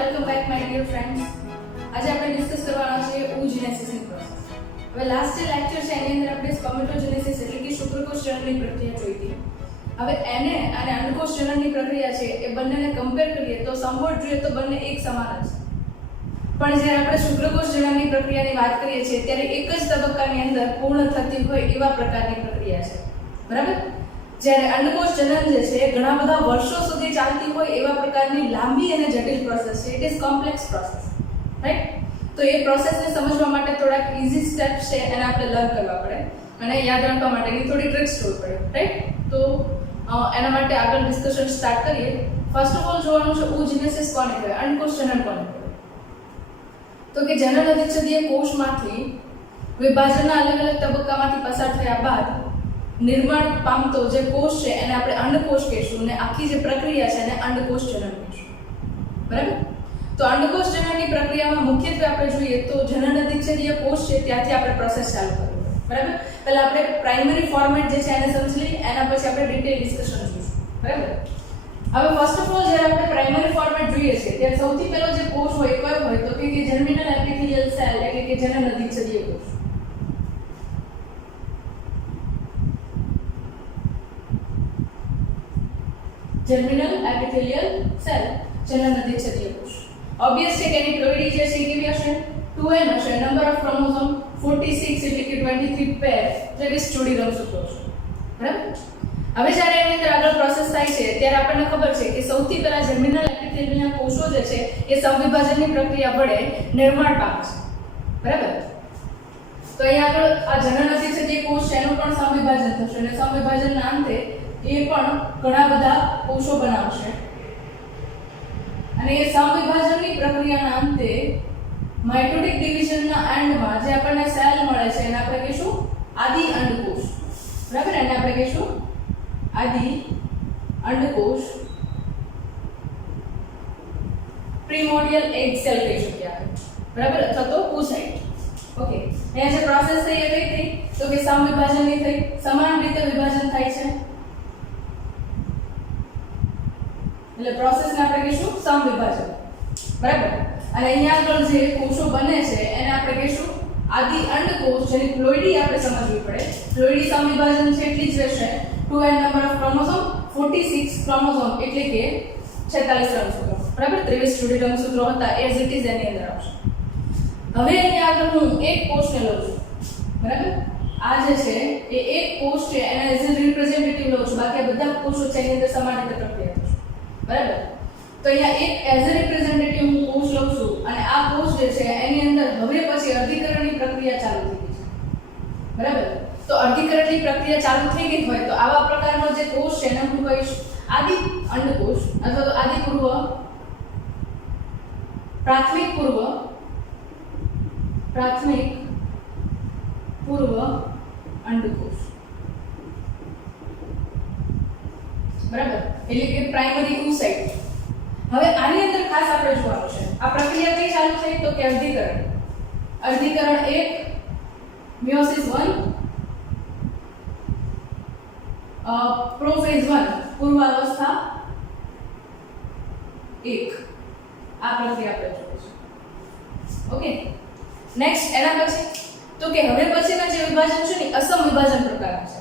Welcome back my dear friends. આજે આપણે discuss કરવાના છે ઓજીનેસિસની પ્રોસેસ. હવે લાસ્ટ જે લેક્ચર છે એની અંદર આપણે સ્પર્મેટોજેનેસિસ એટલે કે શુક્રકોષ જનનની પ્રક્રિયા જોઈ હતી. હવે એને અને અંડકોષ જનનની પ્રક્રિયા છે એ બંનેને કમ્પેર કરીએ તો સમવોટ જોઈએ તો બંને એક સમાન જ છે. પણ જ્યારે આપણે શુક્રકોષ જનનની પ્રક્રિયાની વાત કરીએ છીએ ત્યારે એક જ તબક્કાની અંદર પૂર્ણ થતી હોય એવા પ્રકારની પ્રક્રિયા છે. બરાબર? જ્યારે અંડકોષ જનન જે છે ઘણા બધા વર્ષો સુધી ચાલતી હોય એવા પ્રકારની લાંબી અને જટિલ પ્રોસેસ છે. It is complex process, right? તો એ પ્રોસેસને સમજવા માટે થોડાક ઈઝી સ્ટેપ્સ છે એને આપણે લર્ન કરવા પડે અને યાદ રાખવા માટેની થોડી ટ્રિક્સ જોવી પડે, રાઈટ? તો એના માટે આગળ ડિસ્કશન સ્ટાર્ટ કરીએ. ફર્સ્ટ ઓફ ઓલ જોવાનું છે ઓજીનેસિસ કોને કહેવાય, અંડકોષ જનન કોને કહેવાય. તો કે જનન અધિચ્છદીય કોષમાંથી વિભાજનના અલગ અલગ તબક્કામાંથી પસાર થયા બાદ નિર્માણ પામતો જે કોષ છે એને આપણે અંડકોષ કહીશું અને આખી જે પ્રક્રિયા છે એને અંડકોષ જનન કહીશું. બરાબર? તો અંડકોષ જનનની પ્રક્રિયામાં મુખ્યત્વે આપણે જોઈએ તો જનન અધિચ્છદીય કોષ છે ત્યાંથી આપણે પ્રોસેસ ચાલુ કરવી પડે. બરાબર? પહેલા આપણે પ્રાઇમરી ફોર્મેટ જે છે એને સમજી લઈએ, એના પછી આપણે ડિટેલ ડિસ્કશન જોઈશું. બરાબર? હવે ફર્સ્ટ ઓફ ઓલ જ્યારે આપણે પ્રાઇમરી ફોર્મેટ જોઈએ છે ત્યારે સૌથી પહેલો જે કોષ હોય કયો હોય તો કે જર્મિનલ એપિથેલિયલ સેલ એટલે કે જનન અધિચ્છદીય કોષ. જર્મિનલ એપિથેલિયલ સેલ જનન અધિચ્છદીય કોષ. ઓબ્વિયસ છે કે એની પ્લોઇડી જે છે એ કેવી હશે? 2n હશે. નંબર ઓફ ક્રોમોસોમ 46 એટલે કે 23 પેર, 23 જોડી રંગસૂત્રો છે. બરાબર? હવે જ્યારે એની અંદર આગળ પ્રોસેસ થાય છે ત્યારે આપણને ખબર છે કે સૌથી પહેલા જર્મિનલ એપિથેલિયલના કોષો જે છે એ સમવિભાજનની પ્રક્રિયા વડે નિર્માણ પામે છે. બરાબર? તો અહીંયા આગળ આ જનન અધિચ્છદીય કોષ છે એનું પણ સમવિભાજન થશે અને સમવિભાજનના અંતે એ પણ ઘણા બધા કોષો બનાવશે અને એ સમવિભાજનની પ્રક્રિયાના અંતે માઇટોટિક ડિવિઝનના એન્ડમાં જે આપણને સેલ મળે છે એને આપણે કહીશું આદિ અંડકોષ. બરાબર? એને આપણે કહીશું આદિ અંડકોષ, પ્રિમોર્ડિયલ એગ સેલ કહી શકીએ આપણે. બરાબર? અથવા તો ઓસાઇટ. ઓકે, અહીંયા જે પ્રોસેસ થઈ એ કઈ થઈ તો કે સમવિભાજનની થઈ. સમાન રીતે વિભાજન થાય છે એટલે પ્રોસેસને આપણે કહીશું સમવિભાજન. બરાબર? અને અહીંયા આગળ જે કોષો બને છે એને આપણે કહીશું આદિ અંડકોષ, જેની પ્લોઇડી આપણે સમજવી પડે. પ્લોઇડી સમવિભાજન છે એટલી જ રહેશે. 2n number of chromosome, 46 chromosome એટલે કે 46 રંગસૂત્રો. બરાબર? 23 જોડી રંગસૂત્રો હતા એઝ ઇટ ઇઝ એની અંદર આવશે. હવે અહીંયા આગળ હું એક કોષને લઉં છું. બરાબર? આ જે છે એ એક કોષ છે એને એઝ અ રિપ્રેઝેન્ટેટિવ લઉં છું, બાકી બધા કોષો છે એની અંદર સમાન રીતે પ્રક્રિયા થશે. બરાબર? તો અહીંયા એક એઝ અ રિપ્રેઝેન્ટેટિવ હું કોષ લઉં છું અને આ કોષ જે છે એની અંદર હવે પછી અર્ધીકરણની પ્રક્રિયા ચાલુ થઈ ગઈ છે. બરાબર? તો અર્ધીકરણની પ્રક્રિયા ચાલુ થઈ ગઈ હોય તો આવા પ્રકારનો જે કોષ છે એને હું કહીશ આદિ અંડકોષ અથવા તો આદિ પૂર્વ, પ્રાથમિક પૂર્વ અંડકોષ. બરાબર? એટલે કે પ્રાઇમરી ઓસાઇટ. હવે આની અંદર ખાસ આપણે જોવાનું છે આ પ્રક્રિયા કઈ ચાલુ થઈ તો કે અર્ધીકરણ. અર્ધીકરણ 1, મિયોસિસ 1, પ્રોફેઝ 1 પૂર્વાવસ્થા 1. આ પ્રક્રિયા આપણે જોઈશું. ઓકે, નેક્સ્ટ એના પછી તો કે હવે પછીના જે વિભાજન છે ને અસમ વિભાજન પ્રકારના છે.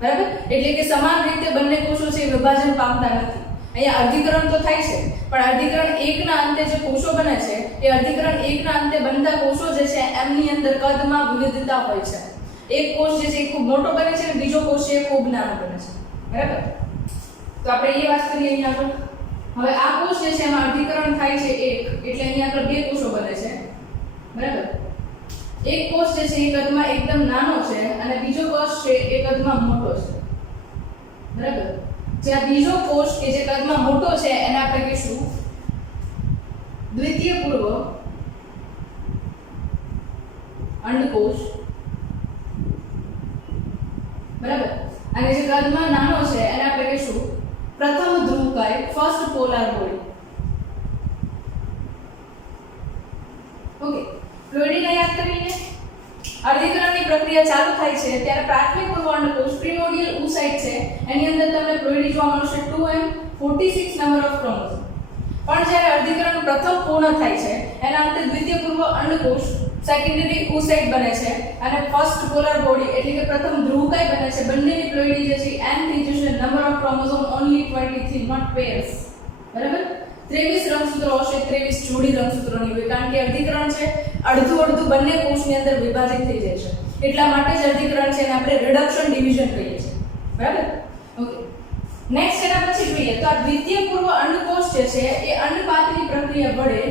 બરાબર? એટલે કે સમાન રીતે બંને કોષો છે એ વિભાજન પામતા નથી. અહીંયા અર્ધીકરણ તો થાય છે પણ અર્ધીકરણ 1 ના અંતે જે કોષો બને છે એ અર્ધીકરણ 1 ના અંતે બનતા કોષો જે છે એમની અંદર કદમાં વિવિધતા હોય છે. એક કોષ જે છે એ ખૂબ મોટો બને છે અને બીજો કોષ છે એ ખૂબ નાનો બને છે. બરાબર? તો આપણે એ વાત કરીએ અહીંયા આગળ. હવે આ કોષ જે છે એમાં અર્ધીકરણ થાય છે 1 એટલે અહીંયા આગળ બે કોષો બને છે. બરાબર? એક કોષ જે છે એ કદમાં એકદમ નાનો છે અને બીજો કોષ છે એ કદમાં મોટો છે. બરાબર? જ્યાં બીજો કોષ કે જે કદમાં મોટો છે એને આપણે કહીશું દ્વિતીય પૂર્વ અંડકોષ. બરાબર? અને જે કદમાં નાનો છે એને આપણે કહીશું પ્રથમ ધ્રુવકાય, ફર્સ્ટ પોલાર બોડી. ઓકે, પ્લોઇડીને યાદ કરીને અર્ધીકરણની પ્રક્રિયા ચાલુ થાય છે ત્યારે પ્રાથમિક પૂર્વ અંડકોષ પ્રિમોર્ડિયલ ઓસાઇટ છે એની અંદર તમને પ્લોઇડી જોવા મળશે 2n 46 નંબર ઓફ ક્રોમોસોમ. પણ જ્યારે અર્ધીકરણ પ્રથમ પૂર્ણ થાય છે એના અંતે દ્વિતીય પૂર્વ અંડકોષ સેકન્ડરી oocyte બને છે અને ફર્સ્ટ પોલર બોડી એટલે કે પ્રથમ ધ્રુવકાય બને છે. બંનેની પ્લોઇડી જે છે n થઈ જશે. Number of chromosome only 23 not pairs. બરાબર 23 રંગસૂત્રો હશે, 23 જોડી રંગસૂત્રોની હોય, કારણ કે અર્ધીકરણ છે અડધું અડધું બંને કોષની અંદર વિભાજિત થઈ જાય છે. એટલા માટે જ અર્ધીકરણ છે એને આપણે રિડક્શન ડિવિઝન કહીએ છીએ. બરાબર ઓકે. નેક્સ્ટ એના પછી જોઈએ તો આ દ્વિતીય પૂર્વ અંડકોષ જે છે એ અંડપાતની પ્રક્રિયા વડે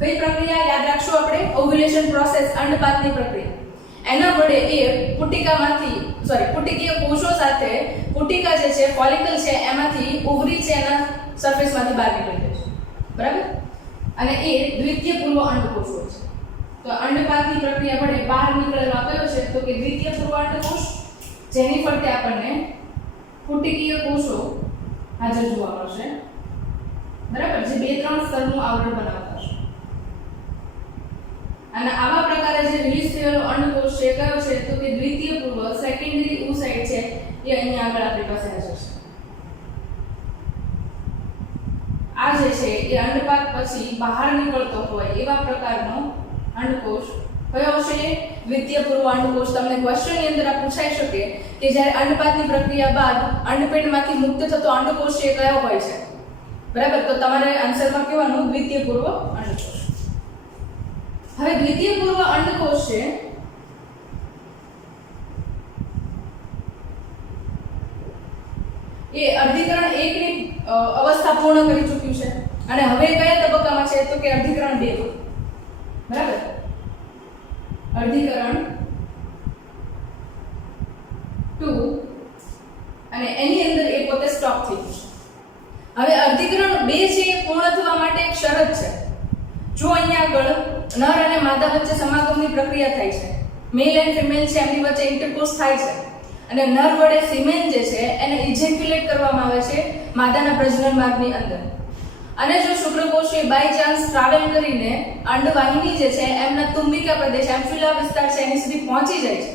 કઈ પ્રક્રિયા યાદ રાખશો આપણે? ઓવ્યુલેશન પ્રોસેસ, અંડપાતની પ્રક્રિયા. એના વડે એ પુટિકીય કોષો સાથે પુટિકા જે છે ફોલિકલ છે એમાંથી ઓવરી છે એના સરફેસમાંથી બહાર નીકળી જાય છે. બરાબર અને એ દ્વિતીય પૂર્વ અંડકોષ હોય છે. તો અંડપાતની પ્રક્રિયા વડે બહાર નીકળેલો કયો છે તો કે દ્વિતીય પૂર્વ અંડકોષ, જેની ફરતે આપણને પુટિકીય કોષો હાજર જોવા મળશે. બરાબર જે 2-3 સ્તરનું આવરણ બનાવતા હશે. અને આવા પ્રકારે જે રિલીઝ થયેલો અંડકોષ છે કયો છે તો કે દ્વિતીય પૂર્વ સેકન્ડરી oocyte છે એ અહીંયા આગળ આપણી પાસે હાજર છે. આ જે છે એ અંડપાત પછી બહાર નીકળતો હોય એવા પ્રકારનો અંડકોષ કયો છે? દ્વિતીય પૂર્વ અંડકોષ. તમને ક્વેશ્ચન ની અંદર આ પૂછાઈ શકે કે જ્યારે અંડપાતની પ્રક્રિયા બાદ અંડપિંડમાંથી મુક્ત થતો અંડકોષ છે કયો હોય છે? બરાબર તો તમારે આન્સરમાં કહેવાનું દ્વિતીય પૂર્વ અંડકોષ. હવે દ્વિતીય પૂર્વ અંડકોષ છે એ અર્ધીકરણ 1 ની અવસ્થા પૂર્ણ કરી ચૂક્યું છે અને હવે કયા તબક્કામાં છે તો કે અર્ધીકરણ 2. બરાબર અર્ધીકરણ 2 અને એની અંદર એ પોતે સ્ટોપ થઈ ગયું છે. હવે અર્ધીકરણ 2 છે એ પૂર્ણ થવા માટે એક શરત છે. જો અહીંયા આગળ નર અને માદા વચ્ચે સમાગમની પ્રક્રિયા થાય છે, મેલ એન્ડ ફિમેલ છે એમની વચ્ચે ઇન્ટરકોર્સ થાય છે અને નર વડે સિમેન જે છે એને ઇજેક્યુલેટ કરવામાં આવે છે માદાના પ્રજનન માર્ગની અંદર. અને જો શુક્રકોષે બાય ચાન્સ ટ્રાવેલ કરીને અંડવાહિની જે છે એમના તુંબિકા પ્રદેશ એમ્ફિલા વિસ્તાર છે એની સુધી પહોંચી જાય છે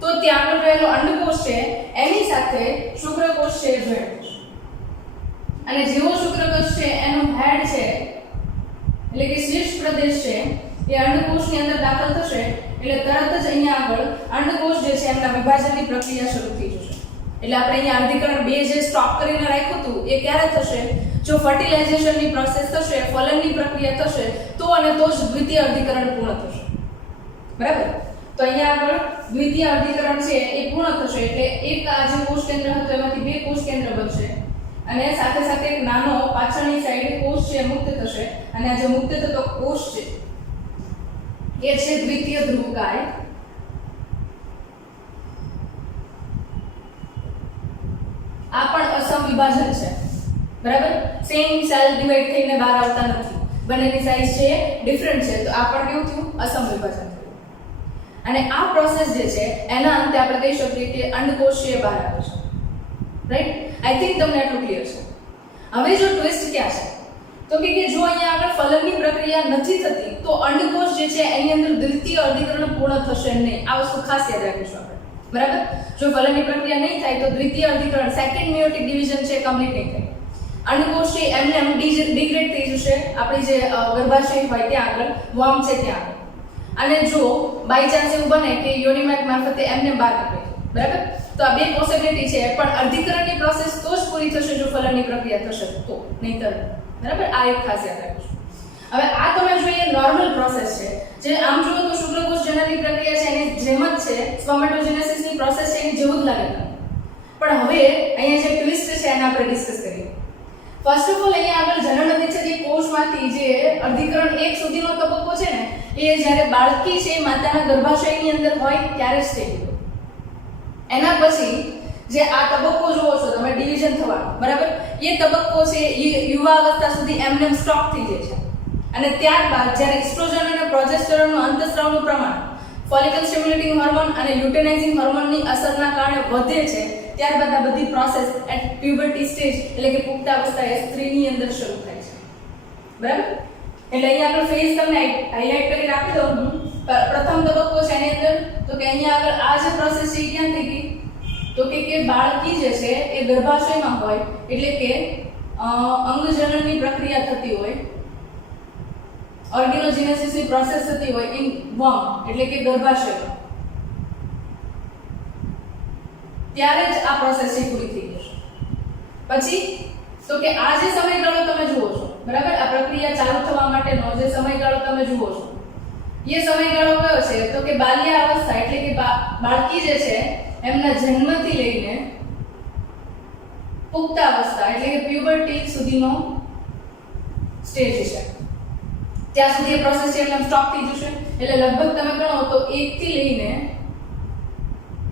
તો ત્યાં આગળ રહેલો અંડકોષ છે એની સાથે શુક્રકોષ છે જોઈન્ટ થશે. અને જેવો શુક્રકોષ છે એનો હેડ છે એટલે કે શીર્ષ પ્રદેશ છે એ અંડકોષની અંદર દાખલ થશે એટલે તરત જ અહીંયા આગળ અંડકોષ જે છે એમના વિભાજનની પ્રક્રિયા શરૂ થઈ જશે. એટલે આપણે અહીંયા અર્ધીકરણ 2 જે સ્ટોપ કરીને રાખ્યું હતું એ ક્યારે થશે? જો ફર્ટિલાઇઝેશનની પ્રોસેસ થશે, ફલનની પ્રક્રિયા થશે તો અને તો જ દ્વિતીય અર્ધીકરણ પૂર્ણ થશે. બરાબર તો અહીંયા આગળ દ્વિતીય અર્ધીકરણ છે એ પૂર્ણ થશે એટલે એક આ જે કોષ કેન્દ્ર હતો એમાંથી 2 કોષ કેન્દ્ર બનશે અને સાથે સાથે એક નાનો પાછળની સાઈડ કોષ છે મુક્ત થશે અને આ જે મુક્ત થતો કોષ છે એ છે દ્વિતીય ધ્રુવકાય. આ પણ અસમ વિભાજન છે. બરાબર સેમ સેલ ડિવાઇડ થઈને બહાર આવતા નથી, બંનેની સાઈઝ છે ડિફરન્ટ છે તો આ પણ કેવું થયું? અસમ વિભાજન થયું. અને આ પ્રોસેસ જે છે એના અંતે આપણે કહી શકીએ કે અંડકોષ છે બહાર આવે છે. રાઈટ આઈ થિંક તમને આટલું ક્લિયર છે. હવે જો ટ્વિસ્ટ ક્યાં છે તો કે જો અહીંયા આગળ ફલનની પ્રક્રિયા નથી થતી તો અંડકોષ જે છે એની અંદર દ્વિતીય અર્ધીકરણ પૂર્ણ થશે નહીં. આ વસ્તુ ખાસ યાદ રાખીશું આપણે. બરાબર જો ફલનની પ્રક્રિયા નહીં થાય તો દ્વિતીય અર્ધીકરણ સેકન્ડ મેયોટિક ડિવિઝન છે કમ્પ્લીટ નહીં થાય. અંડકોષ છે એમને ડિગ્રેડ થઈ જશે આપણી જે ગર્ભાશય હોય ત્યાં આગળ, વોર્મ છે ત્યાં આગળ. અને જો બાય ચાન્સ એવું બને કે યોનિમેટ મારફતે એમને બહાર નીકળે. બરાબર તો આ 2 પોસિબિલિટી છે પણ અર્ધીકરણની પ્રોસેસ તો જ પૂરી થશે જો ફલનની પ્રક્રિયા થશે તો, નહીંતર. બરાબર આ એક ખાસ યાદ રાખીશું. હવે આ તમે જોઈએ નોર્મલ પ્રોસેસ છે જે આમ જુઓ તો શુક્રકોષ જનનની પ્રક્રિયા છે એની જેમ જ છે, સ્પર્મેટોજેનેસિસની પ્રોસેસ છે એની જેવું જ લાગે તમને. પણ હવે અહીંયા જે ટ્વિસ્ટ છે એને આપણે ડિસ્કસ કરીએ. ફર્સ્ટ ઓફ ઓલ અહીંયા આગળ જનન અધિચ્છદીય કોષમાંથી જે અર્ધીકરણ 1 સુધીનો તબક્કો છે ને એ જ્યારે બાળકી છે માતાના ગર્ભાશયની અંદર હોય ત્યારે જ થઈ ગયો. એના પછી જે આ તબક્કો જોવો છો તમે ડિવિઝન થવાનો, બરાબર એ તબક્કો છે યુવા અવસ્થા સુધી એમને સ્ટોપ થઈ જાય છે. અને ત્યારબાદ જ્યારે ઇસ્ટ્રોજન અને પ્રોજેસ્ટેરોનનું અંતઃસ્રાવનું પ્રમાણ ફોલિકલ સ્ટિમ્યુલેટિંગ હોર્મોન અને લ્યુટેનાઇઝિંગ હોર્મોનની અસરના કારણે વધે છે ત્યારબાદ આ બધી પ્રોસેસ એટ પ્યુબર્ટી સ્ટેજ એટલે કે પુખ્તાવસ્થાએ સ્ત્રીની અંદર શરૂ થાય છે. બરાબર એટલે અહીંયા આગળ ફેઝ તમને હાઇલાઇટ કરી રાખી દઉં હું. પ્રથમ તબક્કો છે એની અંદર તો કે અહીંયા આગળ આ જે પ્રોસેસ છે ક્યાં થઈ ગઈ તો કે બાળકી જે છે એ ગર્ભાશયમાં હોય એટલે કે અંગજનનની પ્રક્રિયા થતી હોય, ઓર્ગેનોજેનેસિસની પ્રોસેસ થતી હોય ઇન વર્મ એટલે કે ગર્ભાશયમાં, ત્યારે જ આ પ્રોસેસ પૂરી થઈ જશે. પછી તો કે આ જે સમયગાળો તમે જુઓ છો, બરાબર, આ પ્રક્રિયા ચાલુ થવા માટેનો જે સમયગાળો તમે જુઓ છો, એ સમયગાળો કયો છે? તો કે બાલ્યાવસ્થા એટલે કે બાળકી જે છે એમના જન્મથી લઈને પુખ્તાવસ્થા એટલે કે પ્યુબર્ટી સુધીનો સ્ટેજ છે. ત્યાં સુધી એ પ્રોસેસ છે એમને સ્ટોપ થઈ જશે. એટલે લગભગ તમે ગણો તો 1 થી લઈને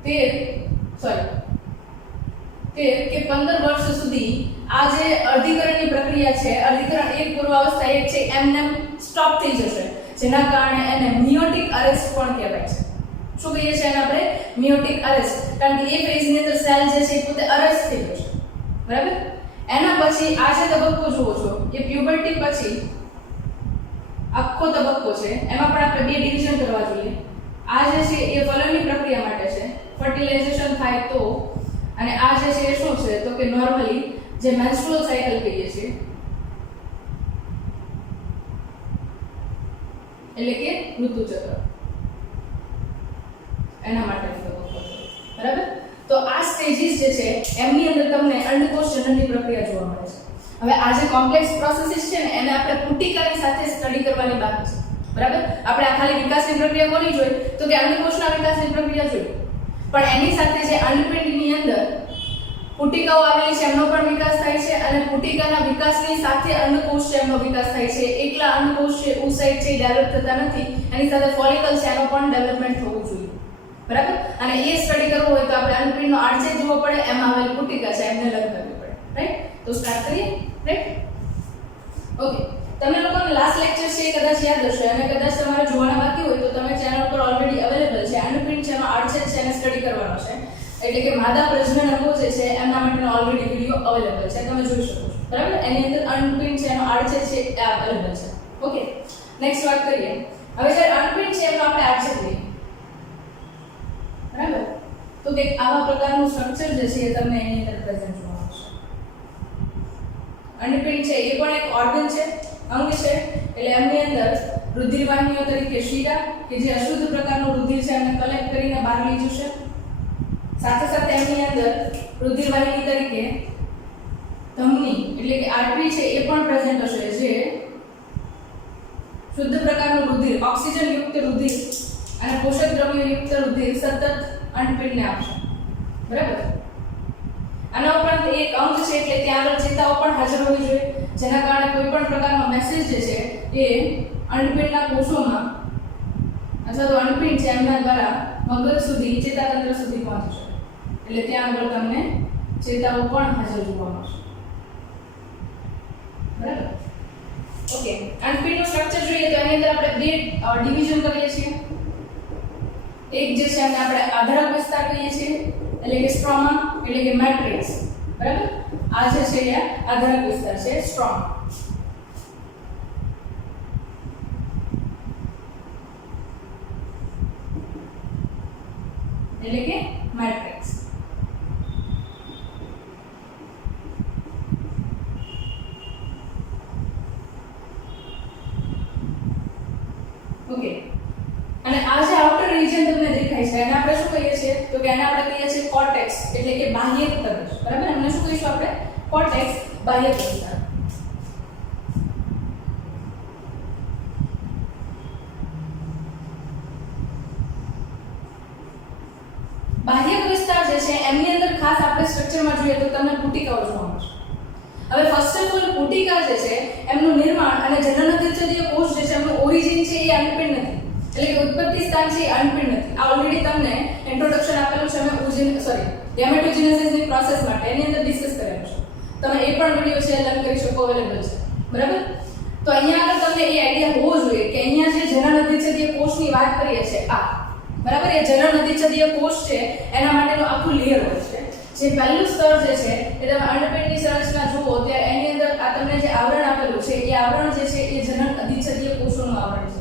13 કે 15 વર્ષ સુધી આ જે અર્ધીકરણની પ્રક્રિયા છે, અર્ધીકરણ એક પૂર્વાવસ્થા એક છે એમને સ્ટોપ થઈ જશે, જેના કારણે એને મિયોટિક અરેસ્ટ પણ કહેવાય છે. શું કહીએ છીએ એને આપણે? મિયોટિક અરેસ્ટ. કારણ કે એ ફેઝની અંદર સેલ જે છે એ પોતે અરેસ્ટ થઈ જશે, બરાબર. એના પછી આ જે તબક્કો જુઓ છો એ પ્યુબર્ટી પછી આખો તબક્કો છે, એમાં પણ આપણે બે ડિવિઝન કરવા જોઈએ. આ જે છે એ ફલનની પ્રક્રિયા માટે છે, ફર્ટિલાઇઝેશન થાય તો, અને આ જે છે એ શું છે? તો કે નોર્મલી જે મેન્સ્ટ્રુઅલ સાયકલ કહીએ છીએ એટલે કે ઋતુચક્ર, એના માટે તબક્કો છે, બરાબર. તો આ સ્ટેજીસ જે છે એમની અંદર તમને અંડકોષ જનનની પ્રક્રિયા જોવા મળે છે. હવે આ જે કોમ્પ્લેક્સ પ્રોસેસીસ છે ને એને આપણે પુટિકાની સાથે સ્ટડી કરવાની બાકી છે, બરાબર. આપણે આ ખાલી વિકાસની પ્રક્રિયા કોની જોઈ? તો કે અંડકોષના વિકાસની પ્રક્રિયા જોઈ, પણ એની સાથે જે અંડપિંડની અંદર પુટિકાઓ આવેલી છે એમનો પણ વિકાસ થાય છે, અને પુટિકાના વિકાસની સાથે અંડકોષ છે એમનો વિકાસ થાય છે. એકલા અંડકોષ છે ઉસાઇટ છે ડેવલપ થતા નથી, એની સાથે ફોલિકલ છે એનો પણ ડેવલપમેન્ટ થવું જોઈએ, બરાબર. અને એ સ્ટડી કરવું હોય તો આપણે અંડપિંડનો આડછેદ જોવો પડે, એમાં આવેલી પુટિકા છે એમને લગ કરવી પડે, રાઈટ. તો સ્ટાર્ટ કરીએ, રાઈટ. ઓકે, તમને લોકોને લાસ્ટ લેક્ચર છે કદાચ યાદ હશે, અને કદાચ તમારે જોવાના બાકી હોય તો તમે ચેનલ પર ઓલરેડી અવેલેબલ છે. અંડપિંડ છે એનો આડછેદ છે એને સ્ટડી કરવાનો છે, એટલે કે માદા પ્રજનન અંગો જે છે એમના માટેનો ઓલરેડી વિડિયો અવેલેબલ છે, તમે જોઈ શકો છો, બરાબર. એની અંદર અંડપિંડ છે એનો આડછેદ છે એ અવેલેબલ છે. ઓકે, નેક્સ્ટ વાત કરીએ. હવે જ્યારે અંડપિંડ છે એનો આપણે આડછેદ લઈએ, બરાબર. તો કે આવા પ્રકારનું સ્ટ્રક્ચર જે છે એ તમને એની અંદર પ્રેઝન્ટ જોવા મળશે. અંડપિંડ છે એ પણ એક ઓર્ગન છે, અંગ છે, એટલે એમની અંદર રુધિરવાહિનીઓ તરીકે શિરા કે જે અશુદ્ધ પ્રકારનું રુધિર છે એને કલેક્ટ કરીને બહાર લઈ જશે. સાથે સાથે એમની અંદર રુધિરવાહિની તરીકે ધમની એટલે કે આર્ટરી છે એ પણ પ્રેઝન્ટ હશે, જે શુદ્ધ પ્રકારનું રુધિર, ઓક્સિજન યુક્ત રુધિર અને પોષક દ્રવ્યો યુક્ત રુધિર સતત અંડપિંડને આપશે, બરાબર. આના ઉપરાંત એક અંગ છે એટલે ત્યાં આગળ ચેતાઓ પણ હાજર હોવી જોઈએ, જેના કારણે કોઈ પણ પ્રકારનો મેસેજ જે છે એ અંડપિંડના કોષોમાં અથવા તો અંડપિંડ છે એમના દ્વારા મગજ સુધી, ચેતાતંત્ર સુધી પહોંચશે. એટલે ત્યાં આગળ તમને ચેતાઓ પણ હાજર જોવા મળશે, બરાબર. ઓકે, અંડપિંડનું સ્ટ્રક્ચર જોઈએ તો એની અંદર આપણે બે ડિવિઝન કરીએ છીએ. એક જે છે એને આપણે આધારક વિસ્તાર કહીએ છીએ, એટલે કે સ્ટ્રોમા એટલે કે મેટ્રિક્સ, બરાબર. આ જે છે એ આધારક વિસ્તાર છે, સ્ટ્રોમા. એટલે કે મેટ્રિક્સ. ઓકે, અને આ જે આઉટર રિજન તમને દેખાય છે એને આપણે શું કહીએ છીએ? તો કે એને આપણે કહીએ છીએ કોર્ટેક્સ એટલે કે બાહ્યક પ્રદેશ, બરાબર. એમને શું કહીશું આપણે? કોર્ટેક્સ, બાહ્યક વિસ્તાર. બાહ્યક વિસ્તાર જે છે એમની અંદર ખાસ આપણે સ્ટ્રક્ચરમાં જોઈએ તો તમને પુટિકાઓ જોવા મળશે. હવે ફર્સ્ટ ઓફ ઓલ પુટિકા જે છે એમનું નિર્માણ અને જનનતંત્રીય કોષ જે છે એમનું ઓરિજિન છે એ અંડપિંડ નથી, એટલે કે ઉત્પત્તિ સ્થાન છે એ અંડપિંડ નથી. આ ઓલરેડી તમને ઇન્ટ્રોડક્શન આપેલું છે, અમે ગેમેટોજેનેસિસની પ્રોસેસ માટે એની અંદર ડિસ્કસ કરેલું છે. તમે એ પણ વિડિયો છે લર્ન કરી શકો, અવેલેબલ છે, બરાબર. તો અહીંયા આગળ તમને એ આઈડિયા હોવો જોઈએ કે અહીંયા જે જનનતંત્રીય કોષની વાત કરીએ છીએ આ, બરાબર, એ જનનતંત્રીય કોષ છે એના માટેનું આખું લેયર હોય છે. જે પહેલું સ્તર જે છે એ તમે અંડપિંડની સંરચના જુઓ ત્યારે એની અંદર આ તમને જે આવરણ આપેલું છે એ આવરણ જે છે એ જનનતંત્રીય કોષોનું આવરણ છે,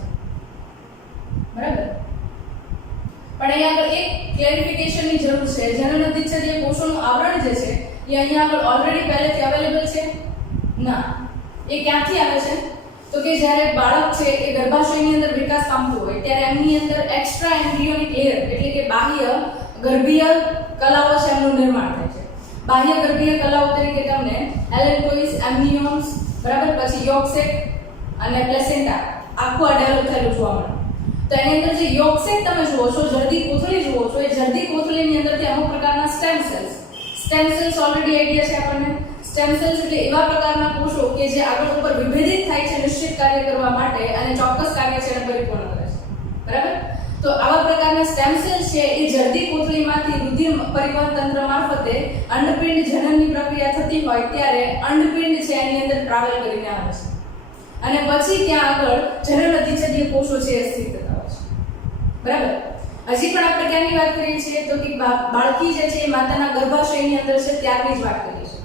બરાબર. પણ અહીંયા આગળ એક ક્લેરિફિકેશનની જરૂર છે. જનનતંત્રીય કોષોનું આવરણ જે છે એ અહીંયા આગળ ઓલરેડી પહેલેથી અવેલેબલ છે, ના, એ ક્યાંથી આવે છે? તો કે જ્યારે બાળક છે એ ગર્ભાશયની અંદર વિકાસ પામતું હોય ત્યારે એમની અંદર એક્સ્ટ્રા એમ્બ્રિયોનિક લેયર એટલે કે બાહ્ય ગર્ભીય કલાઓ છે એમનું નિર્માણ થાય છે. બાહ્ય ગર્ભીય કલાઓ તરીકે તમને એલેન્ટોઇસ, એમ્નિયોન્સ, બરાબર, પછી યોક સેક અને પ્લેસેન્ટા આખું આ ડેવલપ થયેલું જોવા મળે. તો એની અંદર જે યોક સેક તમે જુઓ છો, જર્દી કોથળી જુઓ છો, એ જર્દી કોથળીની અંદરથી અમુક પ્રકારના સ્ટેમ સેલ્સ ઓલરેડી આઈડિયા છે આપણને. સ્ટેમ સેલ્સ એટલે એવા પ્રકારના કોષો કે જે આગળ ઉપર વિભેદિત થાય છે નિશ્ચિત કાર્ય કરવા માટે અને ચોક્કસ કાર્ય છે એને પરિપૂર્ણ કરે છે. બરાબર? તો આવા પ્રકારના સ્ટેમ સેલ્સ છે એ જર્દી કોથળીમાંથી રુધિર પરિવહન તંત્ર મારફતે અંડપિંડ જનનની પ્રક્રિયા થતી હોય ત્યારે અંડપિંડ છે એની અંદર ટ્રાવેલ કરીને આવે છે અને પછી ત્યાં આગળ જનન અધિચ્છદીય કોષો છે એ સ્થિત થતા હોય છે. બરાબર? હજી પણ આપણે ક્યાંની વાત કરીએ છીએ? તો કે બાળકી જે છે એ માતાના ગર્ભાશયની અંદર છે ત્યારની જ વાત કરીએ છીએ.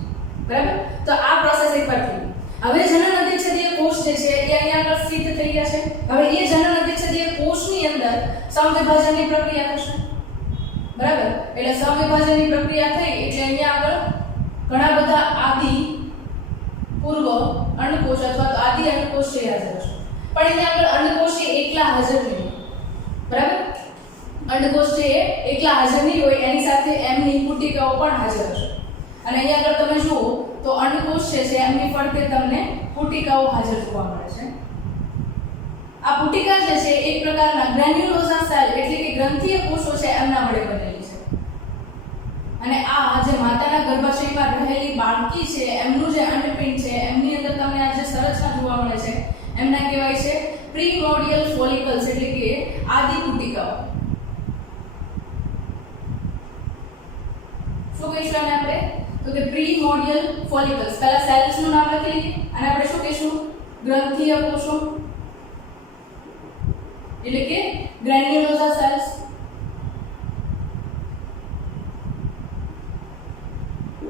બરાબર? તો આ પ્રોસેસ એકવાર થઈ. હવે જનન અધિચ્છદીય કોષ જે છે એ અહીંયા આગળ સ્થિત થઈ ગયા છે. હવે એ જનન અધિચ્છદીય કોષની અંદર સમવિભાજનની પ્રક્રિયા થશે. બરાબર? એટલે સમવિભાજનની પ્રક્રિયા થઈ એટલે અહીંયા આગળ ઘણા બધા આદિ પૂર્વ અંડકોષ અથવા તો આદિ અંડકોષ છે હાજર હશે. પણ અહીંયા આગળ અંડકોષ છે એકલા હાજર નહીં. બરાબર? અંડકોષ છે એ એકલા હાજર નહીં હોય, એની સાથે એમની પુટિકાઓ પણ હાજર હશે. અને અહીંયા આગળ તમે જુઓ તો અંડકોષ છે એમની ફરતે તમને પુટિકાઓ હાજર જોવા મળે છે. આ પુટિકા જે છે એક પ્રકારના ગ્રેન્યુલોઝા સેલ એટલે કે ગ્રંથીય કોષો છે એમના વડે બનેલી છે. અને આ જે માતાના ગર્ભાશયમાં રહેલી બાળકી છે એમનું જે અંડપિંડ છે એમની અંદર તમને આ જે સંરચના જોવા મળે છે એમના કહેવાય છે પ્રીમોર્ડિયલ ફોલિકલ્સ એટલે કે આદિ પુટિકાઓ. શું કહીશું આને આપણે? તો કે પ્રીમોર્ડિયલ ફોલિકલ્સ. પહેલા સેલ્સ નું નામ લખી લઈએ અને આપણે શું કહીશું? ગ્રંથીય કોષો એટલે કે ગ્રેન્યુલોઝા સેલ્સ.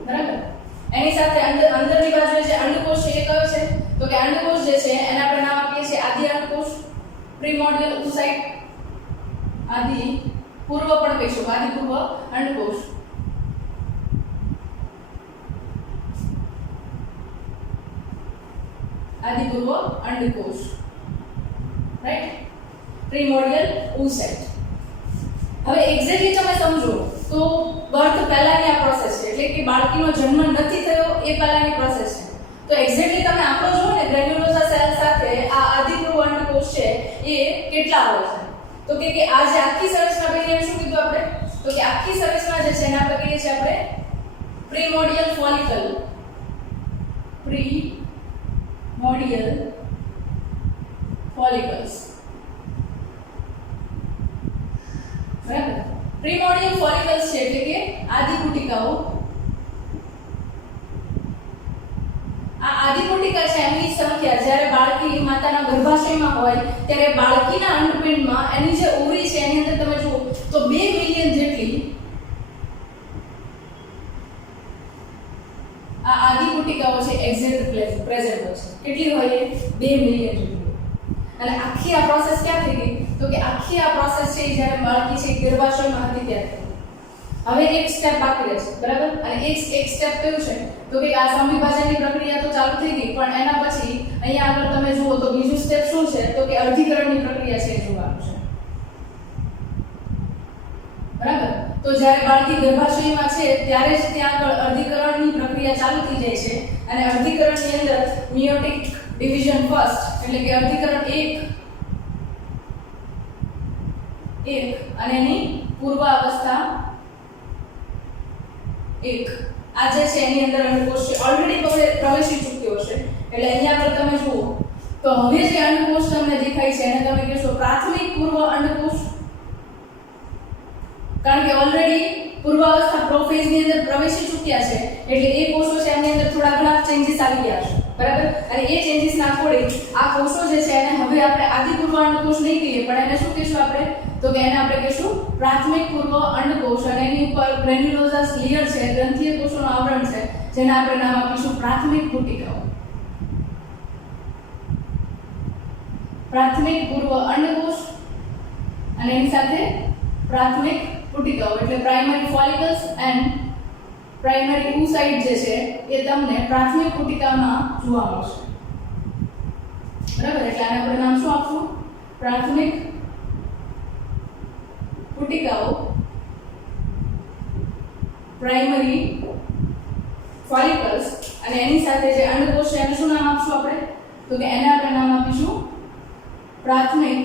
બરાબર? એની સાથે અંદરની બાજુએ જે અંડકોષ છે એ કયો છે? તો કે અંડકોષ જે છે એને આપણે નામ આપીએ છીએ આદિ અંડકોષ, પ્રીમોર્ડિયલ ઓસાઇટ, આદિ પૂર્વ પણ કહીશું, આદિ પૂર્વ અંડકોષ. આદિપૂર્વ અંડકોષ, રાઈટ? પ્રીમોર્ડિયલ ઓસાઇટ. હવે એક્ઝેક્ટલી તમે સમજો તો બર્થ પહેલાની આ પ્રોસેસ છે એટલે કે બાળકીનો જન્મ નથી થયો એ પહેલાની પ્રોસેસ છે. તો એક્ઝેક્ટલી તમે આંકડો જુઓ ને ગ્રેન્યુલોઝા સેલ સાથે આ આદિપૂર્વ અંડકોષ છે એ કેટલા હોય છે? તો કે આ જે આખી સંરચના બની શું કીધું આપણે? તો કે આખી સંરચના જે છે એને આપણે કહીએ છીએ આપણે પ્રીમોર્ડિયલ ફોલિકલ. પ્રીમોર્ડિયલ ફોલિકલ્સ. બરાબર? પ્રીમોર્ડિયલ ફોલિકલ્સ છે એટલે કે આદિ પુટિકાઓ. આ આદિ પુટિકા છે એમની સંખ્યા જ્યારે બાળકી માતાના ગર્ભાશયમાં હોય ત્યારે બાળકીના અંડપિંડમાં એની જે ઓવરી છે એની અંદર તમે જુઓ તો 2 મિલિયન જેટલી આ આદિ પુટિકાઓ છે એક્ઝેક્ટ પ્રેઝન્ટ હોય છે. કેટલી હોય? 2 મિલિયન જેટલી. અને આખી આ પ્રોસેસ ક્યાં થઈ ગઈ? તો કે આખી આ પ્રોસેસ છે જ્યારે બાળકી છે ગર્ભાશયમાં હતી ત્યારે. હવે એક સ્ટેપ બાકી રહે છે. બરાબર? અને એક સ્ટેપ કયું છે? તો કે આ સમવિભાજનની પ્રક્રિયા તો ચાલુ થઈ ગઈ પણ એના પછી અહીંયા આગળ તમે જુઓ તો બીજું સ્ટેપ શું છે? તો કે અર્ધીકરણની પ્રક્રિયા છે એ જોવાનું છે. બરાબર? તો જ્યારે બાળકી ગર્ભાશયમાં છે ત્યારે જ ત્યાં આગળ અર્ધીકરણની પ્રક્રિયા ચાલુ થઈ જાય છે અને અર્ધીકરણની અંદર મિયોટિક ડિવિઝન ફર્સ્ટ એટલે કે અર્ધીકરણ 1 અને એની પૂર્વ અવસ્થા 1 આ જે છે એની અંદર અંડકોષ છે ઓલરેડી પ્રવેશી ચૂક્યો છે. એટલે અહીંયા આગળ તમે જુઓ તો હવે જે અંડકોષ તમને દેખાય છે એને તમે કહેશો પ્રાથમિક પૂર્વ અંડકોષ. કારણ કે ઓલરેડી પૂર્વાવસ્થા પ્રોફેઝ ની અંદર પ્રવેશી ચૂક્યા છે એટલે એ કોષો છે એની અંદર થોડા ઘણા ચેન્જીસ આવી ગયા છે. બરાબર? અને એ ચેન્જીસ ના થોડી આ કોષો જે છે એને હવે આપણે આદિપૂર્વ અંડકોષ નહીં કહીએ પણ એને શું કહીશું આપણે? તો કે એને આપણે કહીશું પ્રાથમિક પૂર્વ અંડકોષ અને એની ઉપર ગ્રેન્યુલોઝા લેયર છે ગ્રંથીય કોષોનું આવરણ છે જેને આપણે નામ આપીશું પ્રાથમિક પુટિકાઓ. પ્રાથમિક પૂર્વ અંડકોષ અને એની સાથે પ્રાથમિક પુટિકાઓ એટલે primary follicles and primary oocyte જે છે એ તમને પ્રાથમિક પુટિકામાં જોવા મળશે, બરાબર. એટલે આને આપણે નામ શું આપશું? પ્રાથમિક પુટિકાઓ, પ્રાઇમરી ફોલિકલ્સ. અને એની સાથે જે અંડકોષ છે એને શું નામ આપશું આપણે? તો કે એને આપણે નામ આપીશું પ્રાથમિક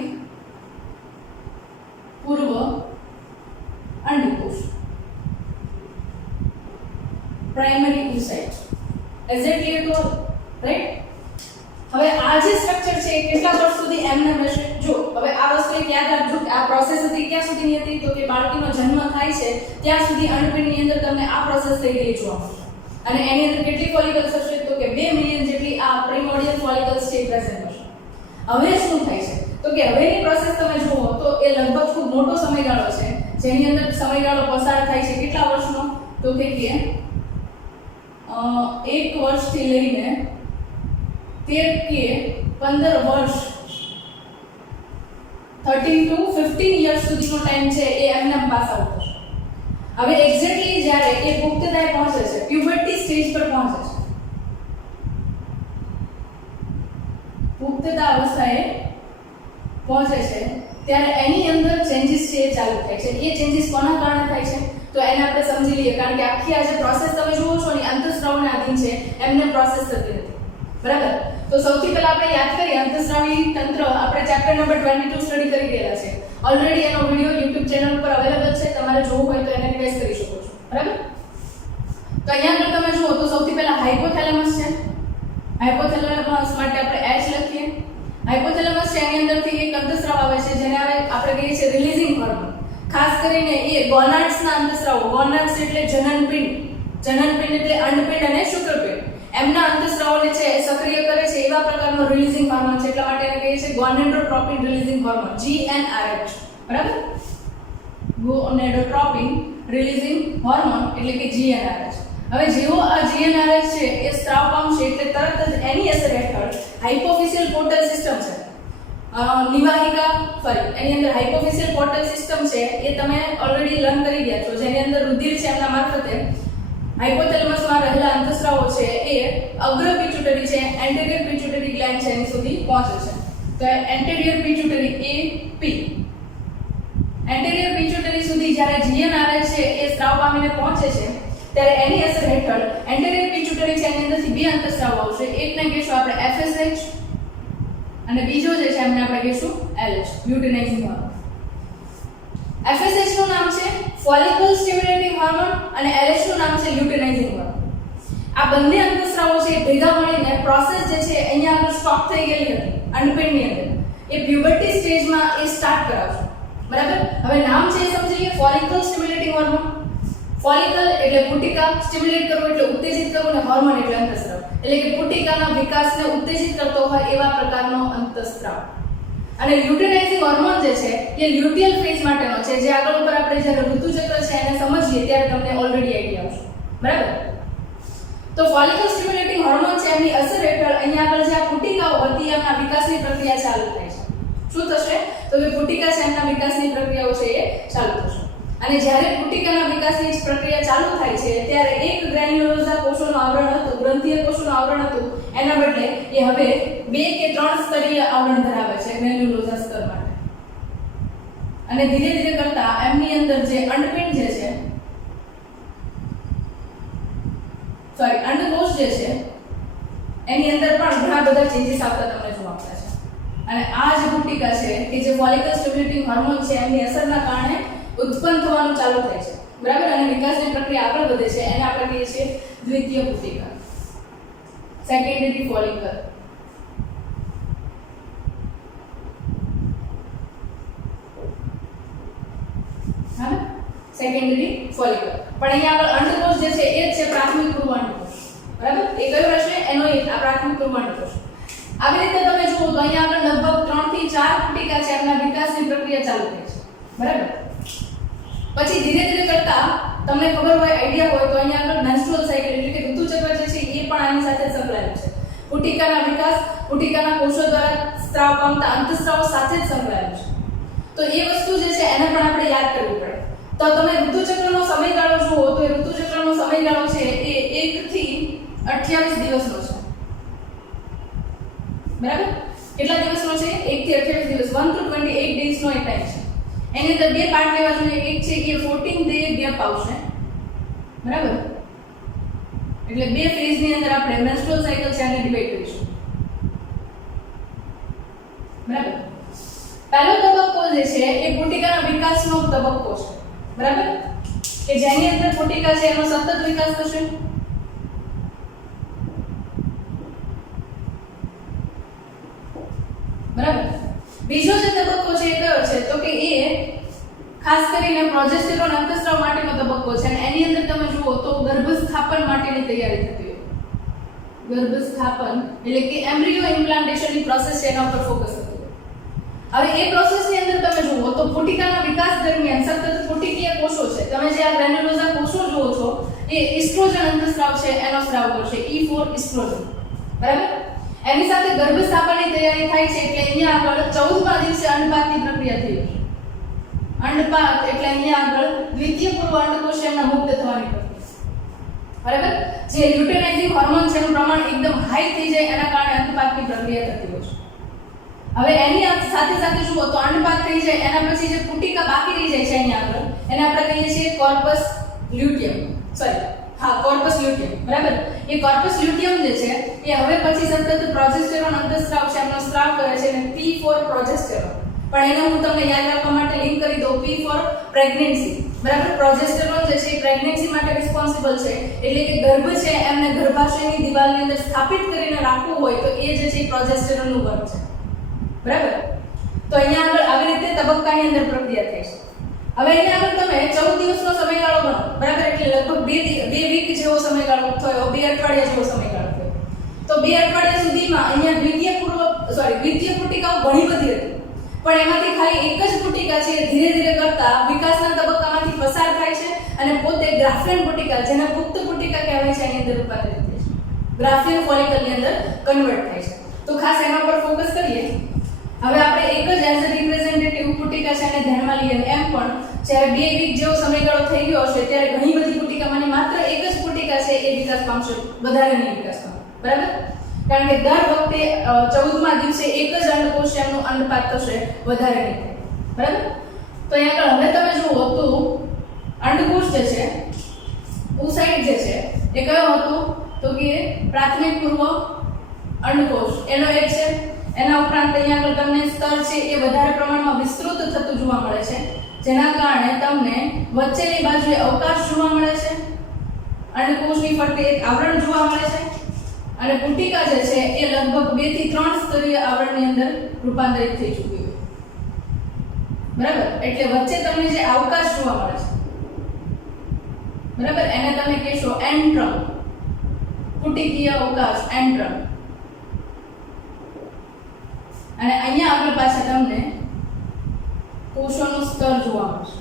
પૂર્વ અંડકોષ, primary oocyte. Is it clear to all? Right? હવે આ જે સ્ટ્રક્ચર છે એ કેટલા વર્ષ સુધી એમને રહેશે? જો હવે આ વસ્તુ એક યાદ રાખજો કે આ પ્રોસેસ હતી ક્યાં સુધીની હતી? તો કે બાળકીનો જન્મ થાય છે ત્યાં સુધી અંડપિંડની અંદર તમને આ પ્રોસેસ થઈ રહી જોવા મળશે. અને એની અંદર કેટલી ફોલિકલ્સ હશે? તો કે 2 મિલિયન જેટલી આ પ્રિમોર્ડિયલ ફોલિકલ્સ છે પ્રેઝન્ટ હશે. હવે શું થાય છે? તો કે હવેની પ્રોસેસ તમે જુઓ તો એ લગભગ ખૂબ મોટો સમયગાળો છે જેની અંદર સમયગાળો પસાર થાય છે. કેટલા વર્ષનો? તો કે 1 વર્ષથી લઈને 13 કે 15 વર્ષ, 13 to 15 યર્સ સુધીનો ટાઈમ છે એ એમને પાસ આઉટ થશે. હવે એક્ઝેક્ટલી જ્યારે એ પુખ્તતાએ પહોંચે છે, પ્યુબર્ટી સ્ટેજ પર પહોંચે છે, પુખ્તતા અવસ્થાએ પહોંચે છે ત્યારે એની અંદર ચેન્જીસ છે એ ચાલુ થાય છે. એ ચેન્જીસ કોના કારણે થાય છે? તો એને આપણે સમજી લઈએ. કારણ કે આખી આ જે પ્રોસેસ તમે જુઓ છો ને અંતઃસ્રાવને આધીન છે, એમને પ્રોસેસ થતી નથી, બરાબર. તો સૌથી પહેલા આપણે યાદ કરીએ અંતઃસ્રાવી તંત્ર. આપણે ચેપ્ટર નંબર 22 સ્ટડી કરી ગયેલા છે ઓલરેડી. એનો વિડિયો YouTube ચેનલ પર અવેલેબલ છે, તમારે જોવું હોય તો એને રિવાઇઝ કરી શકો છો, બરાબર. તો અહીંયા આગળ તમે જુઓ તો સૌથી પહેલા હાઇપોથેલેમસ છે. હાઇપોથેલેમસ માટે આપણે H લખીએ. હાઇપોથેલેમસ છે એની અંદરથી એક અંતઃસ્રાવ આવે છે જેને આપણે કહીએ છીએ રિલીઝિંગ હોર્મોન. ખાસ કરીને એ ગોનાડ્સના અંતઃસ્રાવ. ગોનાડ્સ એટલે જનનપિંડ, જનનપિંડ એટલે અંડપિંડ અને શુક્રપિંડ, એમના અંતઃસ્રાવોને છે સક્રિય કરે છે એવા પ્રકારનો રિલીઝિંગ હોર્મોન છે. એટલા માટે એને કહીએ છીએ ગોનેડોટ્રોપિન રિલીઝિંગ હોર્મોન, GnRH, બરાબર. ગોનેડોટ્રોપિન રિલીઝિંગ હોર્મોન એટલે કે GnRH. હવે જેવો આ GnRH છે એ સ્ત્રાવ પામશે એટલે તરત જ એની અસર હેઠળ હાઇપોફિશિયલ પોર્ટલ સિસ્ટમ છે, એની અંદર હાઇપોફિશિયલ પોર્ટલ સિસ્ટમ છે એ તમે ઓલરેડી લર્ન કરી ગયા છો, જેની અંદર રુધિર છે એમના મારફતે હાઇપોથેલેમસમાં રહેલા અંતઃસ્રાવો છે એ અગ્ર પિટ્યુટરી છે, એન્ટેરિયર પિટ્યુટરી ગ્લેન્ડ છે એની સુધી પહોંચે છે. તો એન્ટેરિયર પિટ્યુટરી AP, એન્ટેરિયર પિટ્યુટરી સુધી જ્યારે GnRH છે એ સ્ત્રાવ પામીને પહોંચે છે ત્યારે એની અસર હેઠળ એન્ટેરિયર પિટ્યુટરી છે એની અંદરથી 2 અંતઃસ્રાવ આવશે. એકને કહીશું આપણે FSH અને બીજો જે છે એમને આપણે કહીશું LH, લ્યુટિનાઇઝિંગ હોર્મોન. FSH નું નામ છે ફોલિકલ સ્ટિમ્યુલેટિંગ હોર્મોન અને LH નું નામ છે લ્યુટિનાઇઝિંગ હોર્મોન. આ બંને અંતઃસ્રાવો છે ભેગા મળીને પ્રોસેસ જે છે અહીંયા આગળ સ્ટોપ થઈ ગયેલી હતી અંડપિંડની અંદર, એ પ્યુબર્ટી સ્ટેજમાં એ સ્ટાર્ટ કરાવશે, બરાબર. હવે નામ છે એ સમજીએ, ફોલિકલ સ્ટિમ્યુલેટિંગ હોર્મોન. ફોલિકલ એટલે પુટિકા, સ્ટિમ્યુલેટ કરવું એટલે ઉત્તેજિત કરવું, અને હોર્મોન એટલે અંતઃસ્રાવ, એટલે કે પુટિકાના વિકાસને ઉત્તેજિત કરતો હોય એવા પ્રકારનો અંતઃસ્રાવ. અને લ્યુટિનાઇઝિંગ હોર્મોન જે છે એ લ્યુટિયલ ફેઝ માટેનો છે, જે આગળ ઉપર આપણે જ્યારે ઋતુચક્ર છે એને સમજીએ ત્યારે તમને ઓલરેડી આઈડિયા આવશે, બરાબર. તો ફોલિકલ સ્ટિમ્યુલેટિંગ હોર્મોન છે એની અસર હેઠળ અહીંયા આગળ જે આ પુટિકાઓ હતી એમના વિકાસની પ્રક્રિયા ચાલુ થાય છે. શું થશે? તો કે પુટિકા છે એમના વિકાસની પ્રક્રિયાઓ છે એ ચાલુ થશે. અને જ્યારે પુટિકાના વિકાસની પ્રક્રિયા ચાલુ થાય છે ત્યારે એક ગ્રેન્યુલોઝા કોષોનું આવરણ હતું, ગ્રંથીય કોષોનું આવરણ હતું, એના બદલે એ હવે 2 કે 3 સ્તરીય આવરણ ધરાવે છે ગ્રેન્યુલોઝા સ્તર માટે. અને ધીરે ધીરે કરતા એમની અંદર જે અંડપિંડ જે છે, અંડકોષ જે છે એની અંદર પણ ઘણા બધા ચેન્જીસ આવતા તમને જોવા મળે છે. અને આ જે પુટિકા છે કે જે ફોલિકલ સ્ટિમ્યુલેટિંગ હોર્મોન છે એમની અસરના કારણે ઉત્પન્ન થવાનું ચાલુ થાય છે, બરાબર. અને વિકાસની પ્રક્રિયા આગળ વધે છે એને આપણે કહીએ છીએ દ્વિતીય પુટિકા, સેકન્ડરી ફોલિકલ. હા, સેકન્ડરી ફોલિકલ. પણ અહીંયા આગળ અંડકોષ જે છે એ જ છે પ્રાથમિક પૂર્વ અંડકોષ, બરાબર. એ કયો રહેશે? એનો આ પ્રાથમિક પૂર્વ અંડકોષ. આવી રીતે તમે જુઓ તો અહીંયા આગળ લગભગ 3 થી 4 પુટિકા છે એમના વિકાસની પ્રક્રિયા ચાલુ થાય છે, બરાબર. પછી ધીરે ધીરે કરતા તમને ખબર હોય, આઈડિયા હોય તો અહીંયા આગળ મેન્સ્ટ્રુઅલ સાયકલ એટલે કે ઋતુચક્ર જે છે એ પણ આની સાથે સંકળાયેલું છે. પુટિકાના વિકાસ, પુટિકાના કોષો દ્વારા સ્ત્રાવ પામતા અંતઃસ્રાવો સાથે જ સંકળાયેલું છે. તો એ વસ્તુ જે છે એને પણ આપણે યાદ કરવી પડે. તો તમે ઋતુચક્રનો સમયગાળો જુઓ તો એ ઋતુચક્રનો સમયગાળો છે એ 1 થી 28 દિવસનો છે. બરાબર? કેટલા દિવસનો છે? 1 થી 28 દિવસ, 1 to 28 ડેઝ નો એક ટાઈમ છે. એની અંદર બે પાર્ટ લેવા જોઈએ. એક છે કે 14 ડે ગેપ આવશે. બરાબર? એટલે બે ફેઝ ની અંદર આપણે મેન્સ્ટ્રુઅલ સાયકલ છે આને ડિવાઈડ કરીશું. બરાબર? પહેલો તબક્કો જે છે એ પુટિકાના વિકાસનો તબક્કો છે. બરાબર? કે જેની અંદર પુટિકા છે એનો સતત વિકાસ થશે. બરાબર? બીજો જે તબક્કો છે એ કયો છે? તો કે એ ખાસ કરીને પ્રોજેસ્ટેરોન અંતઃસ્રાવ માટેનો તબક્કો છે અને એની અંદર તમે જુઓ તો ગર્ભસ્થાપન માટેની તૈયારી થતી હોય. ગર્ભસ્થાપન એટલે કે એમ્બ્રિયો ઇમ્પ્લાન્ટેશનની પ્રોસેસ છે એના ઉપર ફોકસ થતું હોય. હવે એ પ્રોસેસની અંદર તમે જુઓ તો પુટિકાના વિકાસ દરમિયાન સતત પુટિકીય કોષો છે. તમે જે આ ગ્રેન્યુલોઝા કોષો જુઓ છો એ ઇસ્ટ્રોજન અંતઃસ્રાવ છે એનો સ્રાવ કરશે, E4 ઇસ્ટ્રોજન. બરાબર? એની સાથે ગર્ભસ્થાપનની તૈયારી થાય છે એટલે અહીંયા આગળ 14મા દિવસે અંડપાતની પ્રક્રિયા થઈ છે. અંડપાત એટલે અહીંયા આગળ દ્વિતીય પૂર્વ અંડકોષના મુક્ત થવાની પ્રક્રિયા. બરાબર? જે લ્યુટેનાઇઝિંગ હોર્મોન છે એનું પ્રમાણ એકદમ હાઈ થઈ જાય એના કારણે અંડપાતની પ્રક્રિયા થતી હોય છે. હવે એની સાથે સાથે જુઓ તો અંડપાત થઈ જાય એના પછી જે પુટિકા બાકી રહી જાય છે અહીંયા આગળ એને આપણે કહીએ છીએ કોર્પસ લ્યુટિયમ. Corpus luteum. બરાબર? એ કોર્પસ લ્યુટિયમ જે છે એ હવે પછી સતત પ્રોજેસ્ટેરોન અંતઃસ્રાવ છે એનો સ્રાવ કરે છે અને P4 પ્રોજેસ્ટેરોન. પણ એને હું તમને યાદ રાખવા માટે લિંક કરી દઉં. P4 pregnancy. બરાબર? પ્રોજેસ્ટેરોન જે છે એ પ્રેગ્નન્સી માટે રિસ્પોન્સિબલ છે. એટલે કે ગર્ભ છે એમને ગર્ભાશયની દિવાલની અંદર સ્થાપિત કરીને રાખવું હોય તો એ જે છે એ પ્રોજેસ્ટેરોનનું વર્ક છે. બરાબર? તો અહીંયા આગળ આવી રીતે તબક્કાની અંદર પ્રક્રિયા થાય છે. હવે અહીંયા આગળ તમે 14 દિવસનો સમયગાળો ગણો. બરાબર? એટલે લગભગ 2 વીક જેવો સમયગાળો થયો, 2 અઠવાડિયા જેવો સમયગાળો થયો. તો 2 અઠવાડિયા સુધીમાં અહીંયા દ્વિતીય પુટિકાઓ ઘણી બધી હતી. પણ એમાંથી ખાલી એક જ પુટિકા છે ધીરે ધીરે કરતા વિકાસના તબક્કામાંથી પસાર થાય છે અને પોતે ગ્રાફિયન પુટિકા, જેને પુખ્ત પુટિકા કહેવાય છે, એની અંદર રૂપાંતરિત થાય છે. ગ્રાફિયન ફોલિકલની અંદર કન્વર્ટ થાય છે. તો ખાસ એના પર ફોકસ કરીએ. હવે આપણે એક જ એઝ અ રિપ્રેઝેન્ટેટિવ પુટિકા છે એને ધ્યાનમાં લઈએ. એમ પણ જ્યારે 2 વીક જેવો સમયગાળો થઈ ગયો હશે ત્યારે ઘણી બધી પુટિકામાંની માત્ર એક જ પુટિકા છે એ વિકાસ પામશે, વધારે નહીં વિકાસ પામે. બરાબર? કારણ કે દર વખતે 14મા દિવસે એક જ અંડકોષ એમનું અંડપાત થશે, વધારે નહીં થાય. બરાબર? તો અહીંયા આગળ હવે તમે જુઓ તો અંડકોષ જે છે ઓસાઇટ જે છે એ કયો હતો? તો કે પ્રાથમિક પૂર્વ અંડકોષ એનો એક છે. એના ઉપરાંત અહીંયા આગળ તમને સ્તર છે એ વધારે પ્રમાણમાં વિસ્તૃત થતું જોવા મળે છે, જેના કારણે તમને વચ્ચેની બાજુએ અવકાશ જોવા મળે છે. અંડકોષની ફરતે એક આવરણ જોવા મળે છે અને પુટિકા જે છે એ લગભગ 2 થી 3 સ્તરીય આવરણની અંદર રૂપાંતરિત થઈ ચૂકી હોય. બરાબર? એટલે વચ્ચે તમને જે અવકાશ જોવા મળે છે, બરાબર, એને તમે કહેશો એન્ટ્રમ. પુટિકીય અવકાશ, એન્ટ્રમ. અને અહીંયા આગળ પાછા તમને કોષોનું સ્તર જોવા મળશે.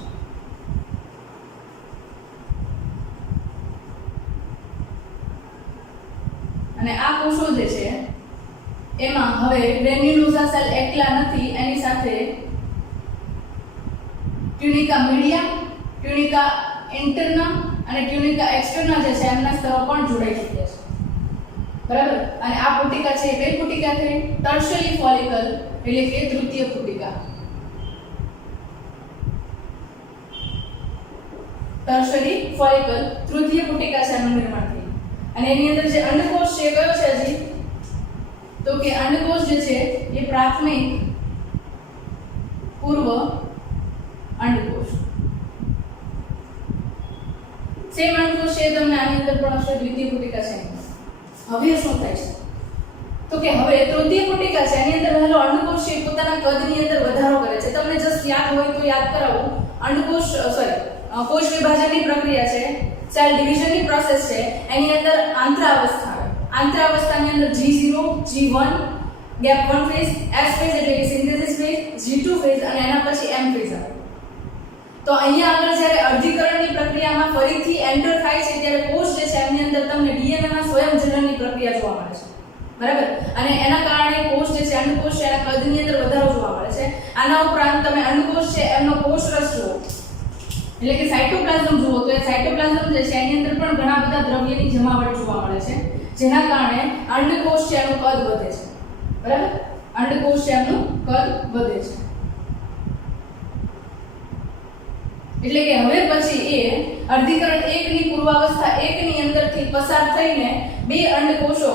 અને આ કોષો જે છે એમાં હવે ગ્રેન્યુલોઝા સેલ એકલા નથી, એની સાથે ટ્યુનિકા મીડિયા, ટ્યુનિકા ઇન્ટર્ના અને ટ્યુનિકા એક્સટર્ના જે છે એમના સ્તરો પણ જોડાઈ ચૂક્યા છે. બરાબર? અને આ પુટિકા છે કઈ પુટિકા થઈ? ટર્શરી ફોલિકલ એટલે કે તૃતીય પુટિકા. ટર્શરી ફોલિકલ તૃતીય પુટિકા છે એનું નિર્માણ થયું. અને એની અંદર જે અંડકોષ છે કયો છે હજી? તો કે અંડકોષ જે છે એ પ્રાથમિક પૂર્વ અંડકોષ. સેમ અંડકોષ છે તમને આની અંદર પણ હશે, દ્વિતીય પુટિકા છે. હવે શું થાય છે? તો કે હવે તૃતીય પુટિકા છે એની અંદર રહેલો અંડકોષ છે પોતાના કદની અંદર વધારો કરે છે. તમને જસ્ટ યાદ હોય તો યાદ કરાવું. અંડકોષ કોષ વિભાજનની પ્રક્રિયા છે, સેલ ડિવિઝનની પ્રોસેસ છે, એની અંદર આંતરાવસ્થા આવે. આંતરાવસ્થાની અંદર G0, G1 gap 1 phase, S phase એટલે કે સિન્થેસિસ ફેઝ, G2 ફેઝ અને એના પછી M ફેઝ આવે. તો અહીંયા આગળ જ્યારે અર્ધીકરણની પ્રક્રિયામાં ફરીથી એન્ટર થાય છે ત્યારે કોષ જે છે એમની અંદર તમને DNA ના સ્વયંજનનની પ્રક્રિયા જોવા મળે છે. બરાબર? અને એના કારણે કોષ જે છે અંડકોષ છે એના કદની અંદર વધારો જોવા મળે છે. આના ઉપરાંત તમે અંડકોષ છે એમનો કોષરસ જુઓ. એટલે કે સાયટોપ્લાઝમ જુઓ તો એ સાયટોપ્લાઝમ જે છે એની અંદર પણ ઘણા બધા દ્રવ્યની જમાવટ જોવા મળે છે, જેના કારણે અંડકોષ છે એનું કદ વધે છે. બરાબર, અંડકોષ છે એનું કદ વધે છે. એટલે કે હવે પછી એ અર્ધીકરણ 1 ની પૂર્વાવસ્થા 1 ની અંદરથી પસાર થઈને બે અંડકોષો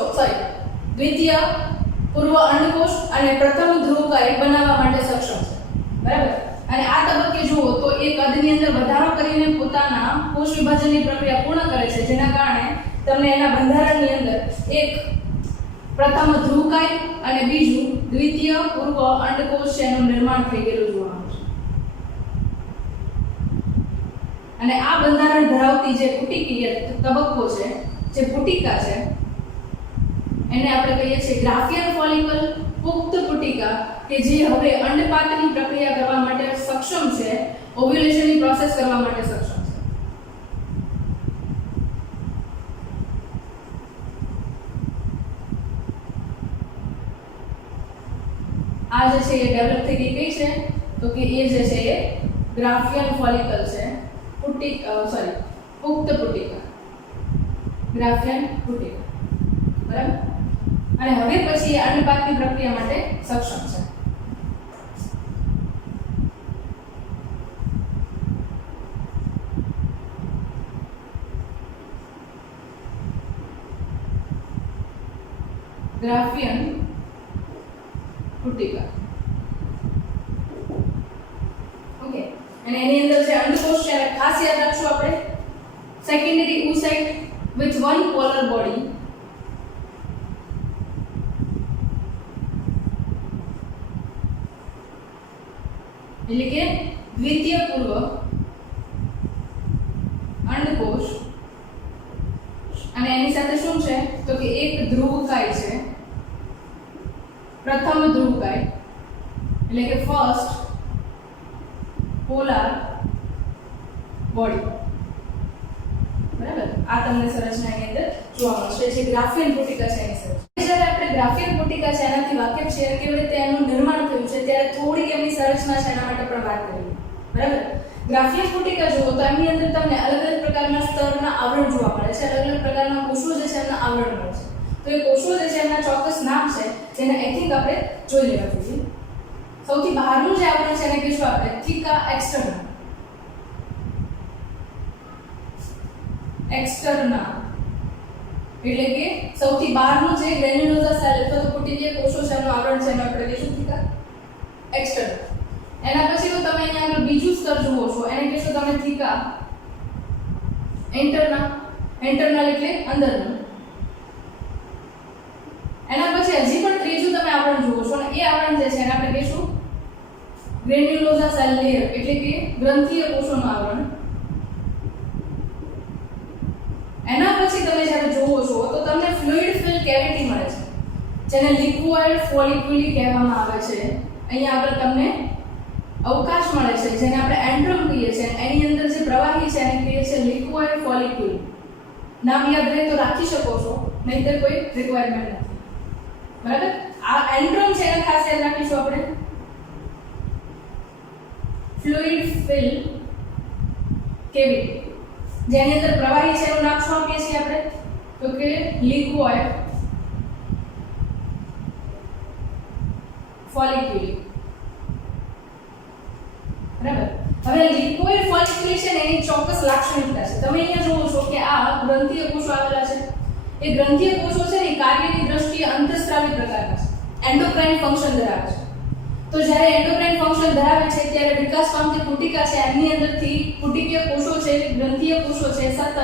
દ્વિતીય પૂર્વ અંડકોષ અને પ્રથમ ધ્રુવકાય બનાવવા માટે સક્ષમ છે. બરાબર, અને આ તબક્કે જુઓ તો એ કદની અંદર વધારો કરીને પોતાના કોષ વિભાજનની પ્રક્રિયા પૂર્ણ કરે છે, જેના કારણે તમને એના બંધારણની અંદર એક પ્રથમ ધ્રુવકાય અને બીજું દ્વિતીય પૂર્વ અંડકોષ છે એનું નિર્માણ થઈ ગયેલું જોવા મળે છે. અને આ બંધારણ ધરાવતી જે પુટિકીય તબક્કો છે, જે પુટિકા છે, એને આપણે કહીએ છીએ ગ્રાફિયન ફોલિકલ, પુખ્ત પુટિકા, કે જે હવે અંડપાતની પ્રક્રિયા કરવા માટે સક્ષમ છે, ઓવ્યુલેશનની પ્રોસેસ કરવા માટે સક્ષમ છે. આ જે છે એ ડેવલપ થઈ ગઈ કઈ છે તો કે એ જે છે એ ગ્રાફિયન ફોલિકલ છે, પુખ્ત પુટિકા, ગ્રાફિયન પુટિકા. બરાબર, અને હવે પછી એ અંડપાતની પ્રક્રિયા માટે સક્ષમ છે. ગ્રાફિયન પુટિકા. ઓકે, અને એની અંદર જે અંડકોષ છે એને ખાસ યાદ રાખશું આપણે, secondary oocyte with one polar body, એટલે કે દ્વિતીય પૂર્વ અંડકોષ, અને એની સાથે શું છે તો કે એક ધ્રુવકાય છે, પ્રથમ ધ્રુવકાય, એટલે કે ફર્સ્ટ પોલાર બોડી. બરાબર, આ તમને સંરચનાની અંદર જોવા મળશે, જે ગ્રાફિયન પુટિકા છે એની સંરચના. જ્યારે આપણે ગ્રાફિયન પુટિકા છે એનાથી વાકેફ છીએ, કેવી રીતે એનું નિર્માણ થયું છે, ત્યારે થોડીક એમની સંરચના છે એના માટે પણ વાત કરીએ. બરાબર, ગ્રાફિયન પુટિકા જુઓ તો એમની અંદર તમને અલગ અલગ પ્રકારના સ્તરના આવરણ જોવા મળે છે, અલગ અલગ પ્રકારના કોષો જે છે એમના આવરણ મળે છે. તો એ કોષો જે છે એમના ચોક્કસ નામ છે, જેને આઈ થિંક આપણે જોઈ લેવા જોઈએ. સૌથી બહારનું જે આવરણ છે એને કહીશું આપણે થીકા એક્સટર્નલ. એક્સટર્નલ એટલે કે સૌથી બહારનું જે ગ્રેન્યુલોઝા સેલ અથવા તો પુટિકીય કોષો છે એનું આવરણ છે એને આપણે કહીશું થીકા એક્સટર્નલ. એના પછી તો તમે અહીંયા આગળ બીજું સ્તર જુઓ છો, એને કહીશું તમે થીકા ઇન્ટરનલ. ઇન્ટરનલ એટલે અંદરનું. એના પછી હજી પણ ત્રીજું તમે આવરણ જુઓ છો, અને એ આવરણ જે છે એને આપણે કહીશું ગ્રેન્યુલોઝા સેલ લેયર, એટલે કે ગ્રંથીય કોષોનું આવરણ. એના પછી તમે જ્યારે જોવો છો તો તમને ફ્લુઇડ ફિલ કેવિટી મળે છે, જેને લિક્વિડ ફોલિક્યુલી કહેવામાં આવે છે. અહીંયા આગળ તમને અવકાશ મળે છે, જેને આપણે એન્ટ્રમ કહીએ છીએ. એની અંદર જે પ્રવાહી છે એને કહીએ છીએ લિક્વિડ ફોલિક્યુલ. નામ યાદ રહે તો રાખી શકો છો, નહીંતર કોઈ રિક્વાયરમેન્ટ નથી. બરાબર, આ એન્ટ્રમ છે એને ખાસ યાદ રાખીશું આપણે. ફ્લુઇડ ફિલ કેવિટી, જેની અંદર પ્રવાહી છે એનું નામ શું આપીએ છીએ આપણે તો કે લિક્વિડ ફોલિક્યુલ. બરાબર, હવે લિક્વિડ ફોલિક્યુલ છે ને એની ચોક્કસ લાક્ષણિકતા છે. તમે અહીંયા જોવો છો કે આ ગ્રંથીય કોષો આવેલા છે. એ ગ્રંથીય કોષો છે ને કાર્યની દ્રષ્ટિએ અંતઃસ્રાવી પ્રકારના છે, એન્ડોક્રાઇન ફંક્શન ધરાવે છે. તો જ્યારે એન્ડોક્રાઇન ફંક્શન ધરાવે છે ત્યારે વિકાસ પામતી પુટિકા છે એમની અંદરથી પુટિકીય કોષો છે, ગ્રંથીય કોષો છે, સતત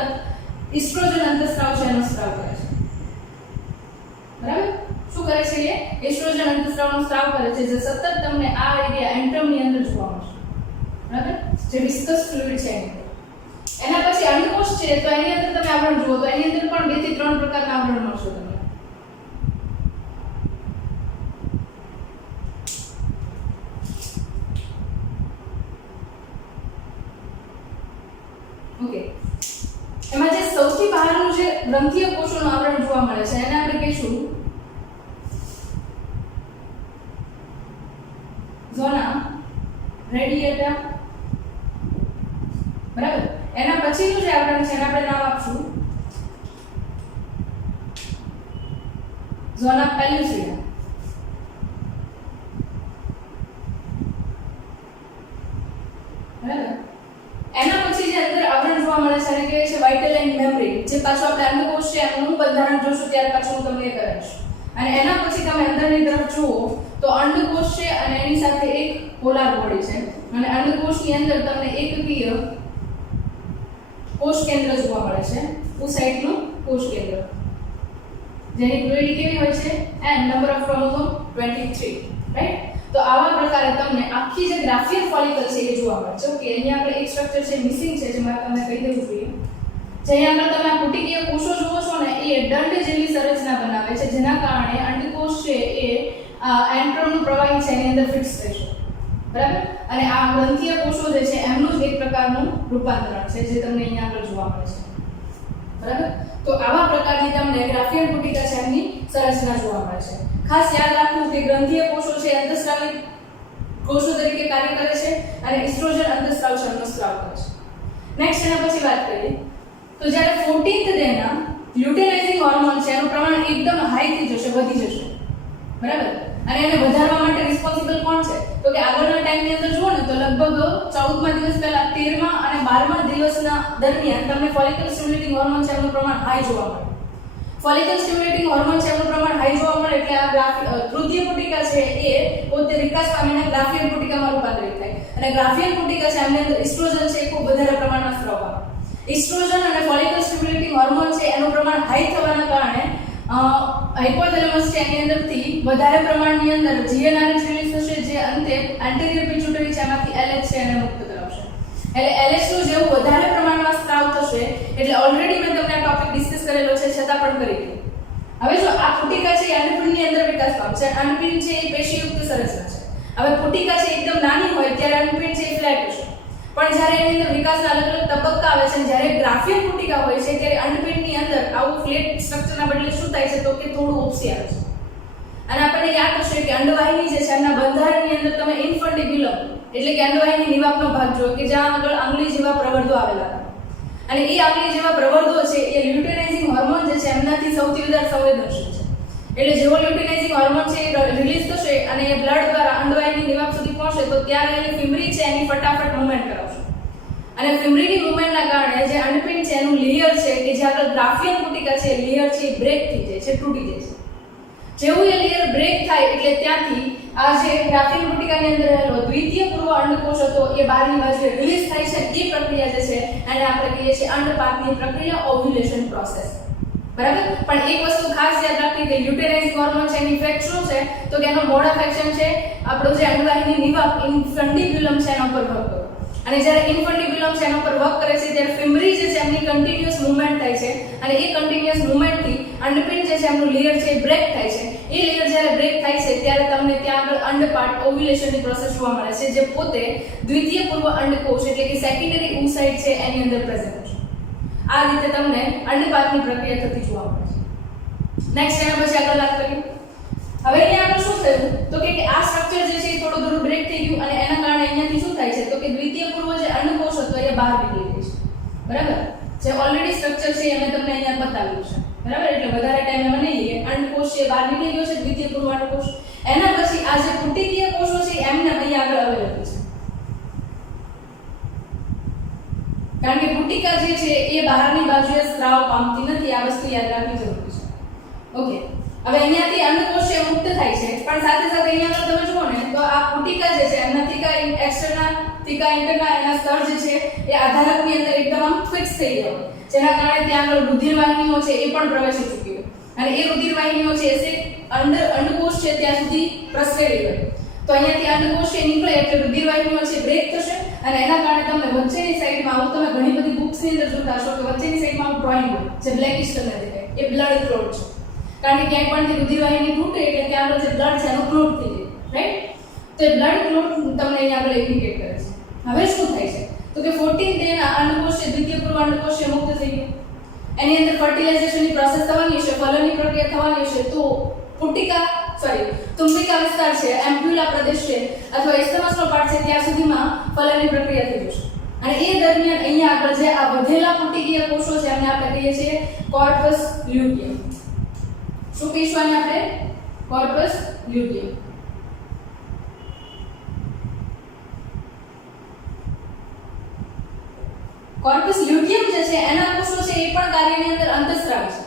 ઇસ્ટ્રોજન અંતઃસ્રાવ છે એનો સ્ત્રાવ કરે છે. બરાબર, શું કરે છે એ ઇસ્ટ્રોજન અંતઃસ્રાવનો સ્ત્રાવ કરે છે, જે સતત તમને આ એરિયા એન્ટ્રમની અંદર જોવા મળશે. બરાબર, જે વિસ્કસ ફ્લુઇડ છે એના પછી અંડકોષ છે, તો એની અંદર તમે આવરણ જુઓ તો એની અંદર પણ 2 થી 3 પ્રકારના આવરણ મળશે તમને. ઓકે, એમાં જે સૌથી બહારનું જે ગ્રંથીય કોષોનું આવરણ જોવા મળે છે એને આપણે કહીશું ઝોના રેડિયેટા બરાબર. એના પછીનું જે આવરણ છે એને આપણે નામ આપશું ઝોના પેલ્યુસિડા. બરાબર. એના પછી જે અંદર આવરણ જોવા મળે છે એને કહેવાય છે વાઇટલ એન્ડ મેમ્બ્રેન. જે પાછું આપણે અંડકોષ છે એનું બંધારણ જોશું ત્યારે પાછું હું તમને એ કરાવીશ. અને એના પછી તમે અંદરની તરફ જુઓ તો અંડકોષ છે અને એની સાથે એક પોલાર બોડી છે અને અંડકોષની અંદર તમને એકકીય કોષ કેન્દ્ર જોવા મળે છે. ઓસાઇટનું કોષ કેન્દ્ર જેની પ્લોઇડી કેવી હોય છે n number of chromosome 23, right. તો આવા પ્રકારે તમને આખી જે ગ્રાફિયલ ફોલિકલ છે એ જોવા મળે છે. ઓકે, અહીંયા આપણે એક સ્ટ્રક્ચર છે મિસિંગ છે જે મારે તમને કહી દેવું જોઈએ. જે અહીંયા આગળ તમે આ પુટિકીય કોષો જુઓ છો ને એ દંડ જેવી સંરચના બનાવે છે જેના કારણે અંડકોષ છે એ એન્ટ્રોનનું પ્રવાહી છે એની અંદર ફિક્સ થઈ છે. બરાબર. અને આ ગ્રંથીય કોષો જે છે એમનું જ એક પ્રકારનું રૂપાંતરણ છે જે તમને અહીંયા આગળ જોવા મળે છે. બરાબર. તો આવા પ્રકારની તમને ગ્રાફિયલ પુટિકા છે એમની સંરચના જોવા મળે છે. ખાસ યાદ રાખવું કે ગ્રંથીય કોષો છે અંતઃસ્રાવી કોષો તરીકે કાર્ય કરે છે અને ઇસ્ટ્રોજન અંતઃસ્રાવ ક્ષણનો સ્ત્રાવ કરે છે. નેક્સ્ટ એના પછી વાત કરીએ તો જ્યારે 14th ડેના લ્યુટેનાઇઝિંગ હોર્મોન છે એનું પ્રમાણ એકદમ હાઈ થઈ જશે, વધી જશે. બરાબર. અને એને વધારવા માટે રિસ્પોન્સિબલ કોણ છે તો કે આગળના ટાઈમની અંદર જુઓ ને તો લગભગ 14મા દિવસ પહેલા 13મા અને 12મા દિવસના દરમિયાન તમને ફોલિકલ સ્ટિમ્યુલેટિંગ હોર્મોન છે એનું પ્રમાણ હાઈ જોવા મળે. ફોલિકલ સ્ટિમ્યુલેટિંગ હોર્મોન છે એનું પ્રમાણ હાઈ જોવા મળે એટલે આ તૃતીય પુટિકા છે એ પોતે વિકાસ પામીને ગ્રાફિયલ પુટિકામાં રૂપાંતરિત થાય અને ગ્રાફિયલ પુટિકા છે એમની અંદર ઇસ્ટ્રોજન છે એ ખૂબ વધારે પ્રમાણમાં સ્ત્રાવ પામે. ઇસ્ટ્રોજન અને ફોલિકલ સ્ટિમ્યુલેટિંગ હોર્મોન છે એનું પ્રમાણ હાઈ થવાના કારણે હાઇપોથેલેમસ છે એની અંદરથી વધારે પ્રમાણની અંદર GnRH રિલીઝ થશે જે અંતે એન્ટેરિયર પિટ્યુટરી છે એમાંથી LH છે એને મુક્ત કરાવશે. એટલે LH નું જેવું વધારે પ્રમાણમાં સ્ત્રાવ થશે એટલે ઓલરેડી મેં તમને આ ટોપિક ડિસ્કસ કરેલો છે છતાં પણ કરી દઉં. હવે જો આ પુટિકા છે એ અંડપિંડની અંદર વિકાસ પામશે. અંડપિંડ છે એ પેશીયુક્ત સંરચના છે. હવે પુટિકા છે એકદમ નાની હોય ત્યારે અંડપિંડ છે એ ફ્લેટ હશે પણ જ્યારે એની અંદર વિકાસના અલગ અલગ તબક્કા આવે છે જ્યારે ગ્રાફિયલ પુટિકા હોય છે ત્યારે અંડપિંડની અંદર આવું ફ્લેટ સ્ટ્રક્ચરના બદલે શું થાય છે તો કે થોડું ઓપ્સી આવે છે. અને આપણને યાદ હશે કે અંડવાહિની જે છે એના બંધારણની અંદર તમે ઇન્ફન્ટિબ્યુલમ એટલે કે અંડવાહિની નિવાપનો ભાગ જોયો કે જ્યાં આગળ આંગળી જેવા પ્રવર્ધો આવેલા હતા અને એ આંગળી જેવા પ્રવર્ધો છે એ લ્યુટેનાઇઝિંગ હોર્મોન જે છે એમનાથી સૌથી વધારે સંવેદનશીલ છે. એટલે જેવો લ્યુટેનાઇઝિંગ હોર્મોન છે એ રિલીઝ થશે અને એ બ્લડ દ્વારા અંડવાહિની નિવાપ સુધી પહોંચે તો ત્યાં રહેલી ફિમરી છે એની ફટાફટ મૂવમેન્ટ કરાવશે અને ફિમરીની મૂવમેન્ટના કારણે જે અંડપિંડ છે એનું લેયર છે કે જે આગળ ગ્રાફિયલ પુટિકા છે લેયર છે એ બ્રેક થઈ જાય છે, તૂટી જાય છે. જેવું એ લેયર બ્રેક થાય એટલે ત્યાંથી આ જે ગ્રાફિયલ પુટિકાની અંદર રહેલો દ્વિતીય પૂર્વ અંડકોષ હતો એ બહારની બાજુએ રિલીઝ થાય છે. એ પ્રક્રિયા જે છે એને આપણે કહીએ છીએ અંડપાકની પ્રક્રિયા, ઓવ્યુલેશન પ્રોસેસ. બરાબર. પણ એક વસ્તુ ખાસ યાદ રાખવી કે લ્યુટેનાઇઝિંગ હોર્મોન છે એની ઇફેક્ટ શું છે તો કે એનો મોડ ઓફ એક્શન છે આપણો જે અંડવાહિની નિવાપ ઇન્ફન્ટિબ્યુલમ છે એના ઉપર વર્ક કરે અને જ્યારે ઇન્ફન્ટિબ્યુલમ છે એના ઉપર વર્ક કરે છે ત્યારે ફિમરી જે છે એમની કન્ટિન્યુઅસ મૂવમેન્ટ થાય છે અને એ કન્ટિન્યુઅસ મૂવમેન્ટથી અંડપિંડ જે છે એમનું લેયર છે એ બ્રેક થાય છે. એ લેયર જ્યારે બ્રેક થાય છે ત્યારે તમને ત્યાં આગળ અંડપાટ ઓવ્યુલેશનની પ્રોસેસ જોવા મળે છે જે પોતે દ્વિતીય પૂર્વ અંડકોષ એટલે કે સેકન્ડરી oocyte છે એની અંદર પ્રેઝન્ટ છે. આ રીતે તમને અંડપાતની પ્રક્રિયા થતી જોવા મળે છે. નેક્સ્ટ એના પછી આગળ વાત કરીએ. હવે અહીંયા આગળ શું થયું તો કે આ સ્ટ્રક્ચર જે છે એ થોડું થોડું બ્રેક થઈ ગયું અને એના કારણે અહીંયાથી શું થાય છે તો કે દ્વિતીય પૂર્વ જે અંડકોષ હતો એ બહાર નીકળી ગયો છે. બરાબર. જે ઓલરેડી સ્ટ્રક્ચર છે એ મેં તમને અહીંયા બતાવ્યું છે. બરાબર. એટલે વધારે ટાઈમ મને નહીં લઈએ. અંડકોષ છે બહાર નીકળી ગયો છે, દ્વિતીય પૂર્વ અંડકોષ. એના પછી આ જે પુટિકીય કોષો છે એમને અહીંયા આગળ અવેલેબલ છે. કારણ કે પુટિકા જે છે એ બહારની બાજુએ સ્ત્રાવ પામતી નથી. આ વસ્તુ યાદ રાખવી જરૂરી છે. ઓકે. હવે અહીંયાથી અંડકોષ છે મુક્ત થાય છે પણ સાથે સાથે અહીંયા તમે જુઓ ને તો આ પુટિકા જે છે એમના થીકા એક્સટર્નલ થીકા ઇન્ટરના એના સ્તર જે છે એ આધારકની અંદર એકદમ આમ ફિક્સ થઈ જાય જેના કારણે ત્યાં આગળ રુધિર વાહિનીઓ છે એ પણ પ્રવેશી ચૂકી હોય અને એ રુધિર વાહિનીઓ છે એ અંડકોષ છે ત્યાં સુધી પ્રસરેલી હોય. તો અહીંયાથી અંડકોષ છે નીકળે એટલે રુધિર વાહિનીઓ છે બ્રેક થશે અને એના કારણે તમને વચ્ચેની સાઈડમાં આવું તમે ઘણી બધી બુક્સની અંદર જોતા હશો કે વચ્ચેની સાઈડમાં ડ્રોઈંગ હોય જે બ્લેકિશ કલર દેખાય એ બ્લડ ક્લોટ છે. કારણ કે ક્યાંય પણ રુધિર વાહિની તૂટે એટલે ત્યાં આગળ જે બ્લડ છે એનો ક્લોટ થઈ જાય, રાઈટ. તો એ બ્લડ ક્લોટ તમને અહીંયા આગળ ઇન્ડિકેટ કરે છે. હવે શું થાય છે તો કે 14 ડેના અંડકોષ છે દ્વિતીય પૂર્વ અંડકોષ છે મુક્ત થઈ ગયું. એની અંદર ફર્ટિલાઇઝેશનની પ્રોસેસ થવાની છે, ફલનની પ્રક્રિયા થવાની છે. તો તુંબિકા વિસ્તાર છે, એમ્પ્યુલા પ્રદેશ છે અથવા ઇસ્થમસનો પાર્ટ છે ત્યાં સુધીમાં ફલનની પ્રક્રિયા થઈ જશે અને એ દરમિયાન અહીંયા આગળ જે આ વધેલા પુટીકીય કોષો છે એમને આપણે કહીએ છીએ કોર્પસ લ્યુટિયમ. શું કહીશું આને આપણે? Corpus luteum. કોર્પસ લ્યુટિયમ જે છે એના કોષો છે એ પણ કાર્યની અંદર અંતઃસ્રાવી છે.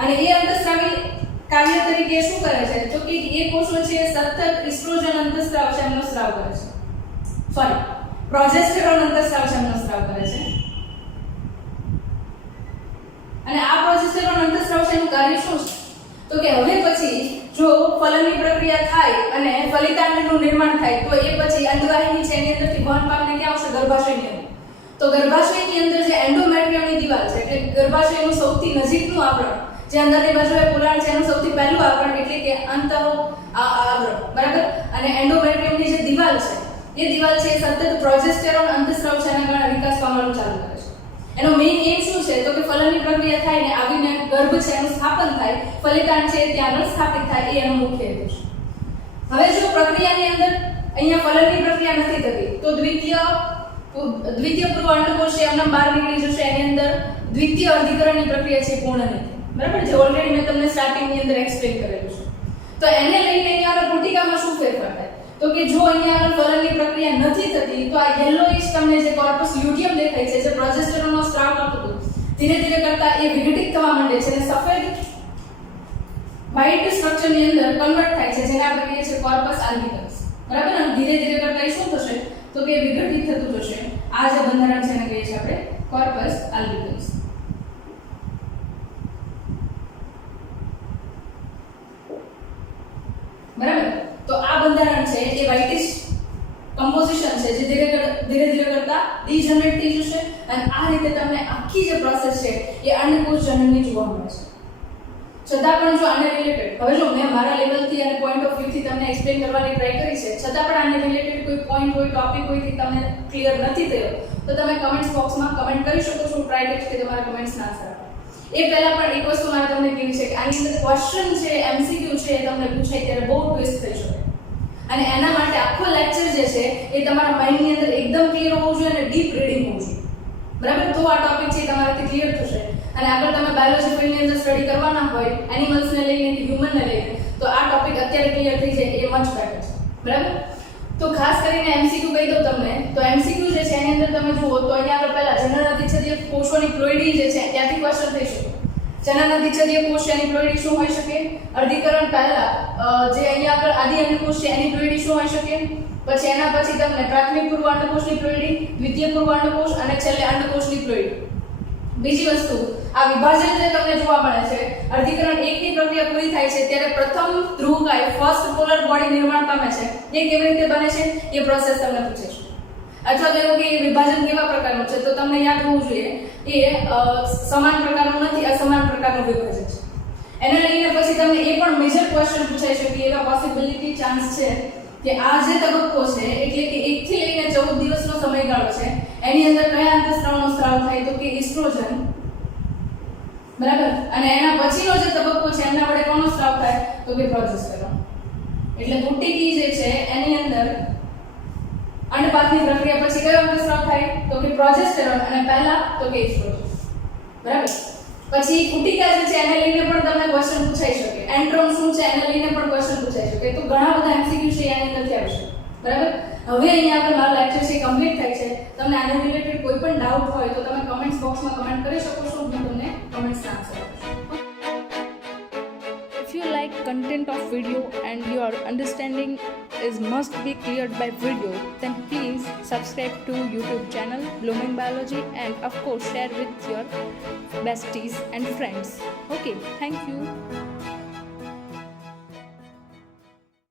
અને એ અંતઃસ્રાવી કાર્ય તરીકે શું કરે છે? તો કે એ કોષો છે સતત ઇસ્ટ્રોજન અંતઃસ્રાવ છે એમનો સ્રાવ કરે છે. સોરી, પ્રોજેસ્ટેરોન અંતઃસ્રાવ છે એમનો સ્રાવ કરે છે. અને આ પ્રોજેસ્ટેરોન અંતઃસ્રાવ છે એનું કાર્ય શું છે? તો કે હવે પછી જો ફલનની પ્રક્રિયા થાય અને ફલિતાંડનું નિર્માણ થાય તો એ પછી અંડવાહિની છે એની અંદરથી વહન પામીને ક્યાં આવશે? ગર્ભાશયની અંદર. તો ગર્ભાશયની અંદર જે એન્ડોમેટ્રિયમની દિવાલ છે એટલે ગર્ભાશયનું સૌથી નજીકનું આવરણ જે અંદરની બાજુએ પોલાણ છે એનું સૌથી પહેલું આવરણ એટલે કે આવરણ, બરાબર. અને એન્ડોમેટ્રિયમની જે દિવાલ છે એ દિવાલ છે સતત પ્રોજેસ્ટેરોન અંતઃસ્રાવ છે એના કારણે વિકાસ પામવાનું ચાલુ કરે છે. એનો મેઇન એમ શું છે? તો કે ફલનની પ્રક્રિયા થાય ને આવીને ગર્ભ છે એનું સ્થાપન થાય, ફલિતાંડ છે ત્યાં આગળ સ્થાપિત થાય, એ એનો મુખ્ય હેતુ છે. હવે જો પ્રક્રિયાની અંદર અહીંયા ફલનની પ્રક્રિયા નથી થતી તો દ્વિતીય પૂર્વ અંડકોષ છે એમના બહાર નીકળી જશે. એની અંદર દ્વિતીય અર્ધીકરણની પ્રક્રિયા છે પૂર્ણ નથી, બરાબર, જે ઓલરેડી મેં તમને સ્ટાર્ટિંગની અંદર એક્સપ્લેન કરેલું છે. તો એને લઈને અહીંયા આગળ પુટિકામાં શું ફેરફાર થાય? તો કે જો અહીંયા આગળ ફલનની પ્રક્રિયા નથી થતી તો આ યેલોઇશ તમને જે કોર્પસ લ્યુટિયમ દેખાય છે જે પ્રોજેસ્ટેરોનનો સ્ત્રાવ કરતું હતું ધીરે ધીરે કરતા એ વિઘટિત થવા માંડે છે અને સફેદ વ્હાઇટ સ્ટ્રક્ચરની અંદર કન્વર્ટ થાય છે જેને આપણે કહીએ છીએ કોર્પસ આલ્બિકન્સ, બરાબર. અને ધીરે ધીરે કરતા એ શું થશે? તો કે વિઘટિત થતું જશે. આ જે બંધારણ છે એને કહીએ છીએ આપણે કોર્પસ આલ્બિકન્સ. બરાબર. તો આ બંધારણ છે એ વ્હાઇટિશ કમ્પોઝિશન છે જે ધીરે ધીરે કરતા ડીજનરેટ થઈ જશે અને આ રીતે તમને આખી જે પ્રોસેસ છે એ અંડકોષ જનનની જોવા મળે છે. છતાં પણ જો આને રિલેટેડ હવે જો મેં મારા લેવલથી અને પોઈન્ટ ઓફ વ્યૂથી તમને એક્સપ્લેન કરવાની ટ્રાય કરી છે, છતાં પણ આને રિલેટેડ કોઈ પોઈન્ટ હોય ટોપિક હોયથી તમને ક્લિયર નથી થયો તો તમે કમેન્ટ્સ બોક્સમાં કમેન્ટ કરી શકો છો. ટ્રાય કરીશ કે તમારા કમેન્ટ્સના આન્સર આપો. એ પહેલા પણ એક વસ્તુ મારે તમને કહેવી છે કે આની અંદર ક્વેશ્ચન છે MCQ છે એ તમને પૂછાય ત્યારે બહુ ટ્વિસ્ટ થઈ શકે અને એના માટે આખો લેક્ચર જે છે એ તમારા માઇન્ડની અંદર એકદમ ક્લિયર હોવું જોઈએ અને ડીપ રીડિંગ હોવું જોઈએ, બરાબર. તો આ ટોપિક છે તમારાથી ક્લિયર થશે અને આગળ તમે બાયોલોજી ફિલ્ડની અંદર સ્ટડી કરવાના હોય એનિમલ્સને લઈને કે હ્યુમનને લઈને તો આ ટોપિક અત્યારે ક્લિયર થઈ જાય એ મચ બેટર છે, બરાબર. તો ખાસ કરીને MCQ કહી દઉં તમને તો MCQ જે છે એની અંદર તમે જુઓ તો અહીંયા આગળ પહેલા જનન અધિચ્છદીય કોષોની પ્લોઇડી જે છે ત્યાંથી ક્વેશ્ચન થઈ શકે. જનન અધિચ્છદીય કોષ એની પ્લોઇડી શું હોઈ શકે? અર્ધીકરણ પહેલા જે અહીંયા આગળ આદિ અંડકોષ છે એની પ્લોઇડી શું હોઈ શકે? પછી એના પછી તમને પ્રાથમિક પૂર્વ અંડકોષની પ્લોઇડી, દ્વિતીય પૂર્વ અંડકોષ અને છેલ્લે અંડકોષની પ્લોઇડી. બીજી વસ્તુ આ વિભાજન જે તમને જોવા મળે છે અર્ધીકરણ 1 ની પ્રક્રિયા પૂરી થાય છે ત્યારે પ્રથમ ધ્રુવકાય ફર્સ્ટ પોલર બોડી નિર્માણ પામે છે. એ કેવી રીતે બને છે એ પ્રોસેસ તમને પૂછે છે. અથવા તો એવું કે વિભાજન કેવા પ્રકારનું છે તો તમને યાદ હોવું જોઈએ એ સમાન પ્રકારનું નથી, અસમાન પ્રકારનું વિભાજન છે. એને લઈને પછી તમને એ પણ મેજર ક્વેશ્ચન પૂછાઈ શકે એવા પોસિબિલિટી ચાન્સ છે કે આ જે તબક્કો છે એટલે કે 1 થી લઈને 14 દિવસનો સમયગાળો છે એની અંદર કયા અંતઃસ્રાવનો સ્રાવ થાય તો કે ઇસ્ટ્રોજન, બરાબર. અને એના પછીનો જે તબક્કો છે એના વડે કોનો સ્રાવ થાય તો કે પ્રોજેસ્ટેરોન. એટલે પુટિકી જે છે એની અંદર અંડપાતની પ્રક્રિયા પછી કયો અંતઃસ્રાવ થાય તો કે પ્રોજેસ્ટેરોન અને પહેલા તો કે ઇસ્ટ્રોજન, બરાબર. પછી પુટિકા જે છે એને લઈને પણ તમને ક્વેશ્ચન પૂછાઈ શકે. એન્ટ્રોન શું છે એને લઈને પણ ક્વેશ્ચન પૂછાઈ શકે. તો ઘણા બધા MCQ છે એની અંદરથી આવી શકે, બરાબર. હવે અહીંયા આપણે મારો લેક્ચર છે કમ્પ્લીટ થાય છે. તમને આને રિલેટેડ કોઈ પણ ડાઉટ હોય તો તમે કમેન્ટ્સ બોક્સમાં કમેન્ટ કરી શકો છો. હું તમને કમેન્ટ્સના આન્સર આપીશ. If you like content of video and your understanding is must be cleared by video, then please subscribe to YouTube channel Blooming Biology and of course share with your besties and friends. Okay, thank you.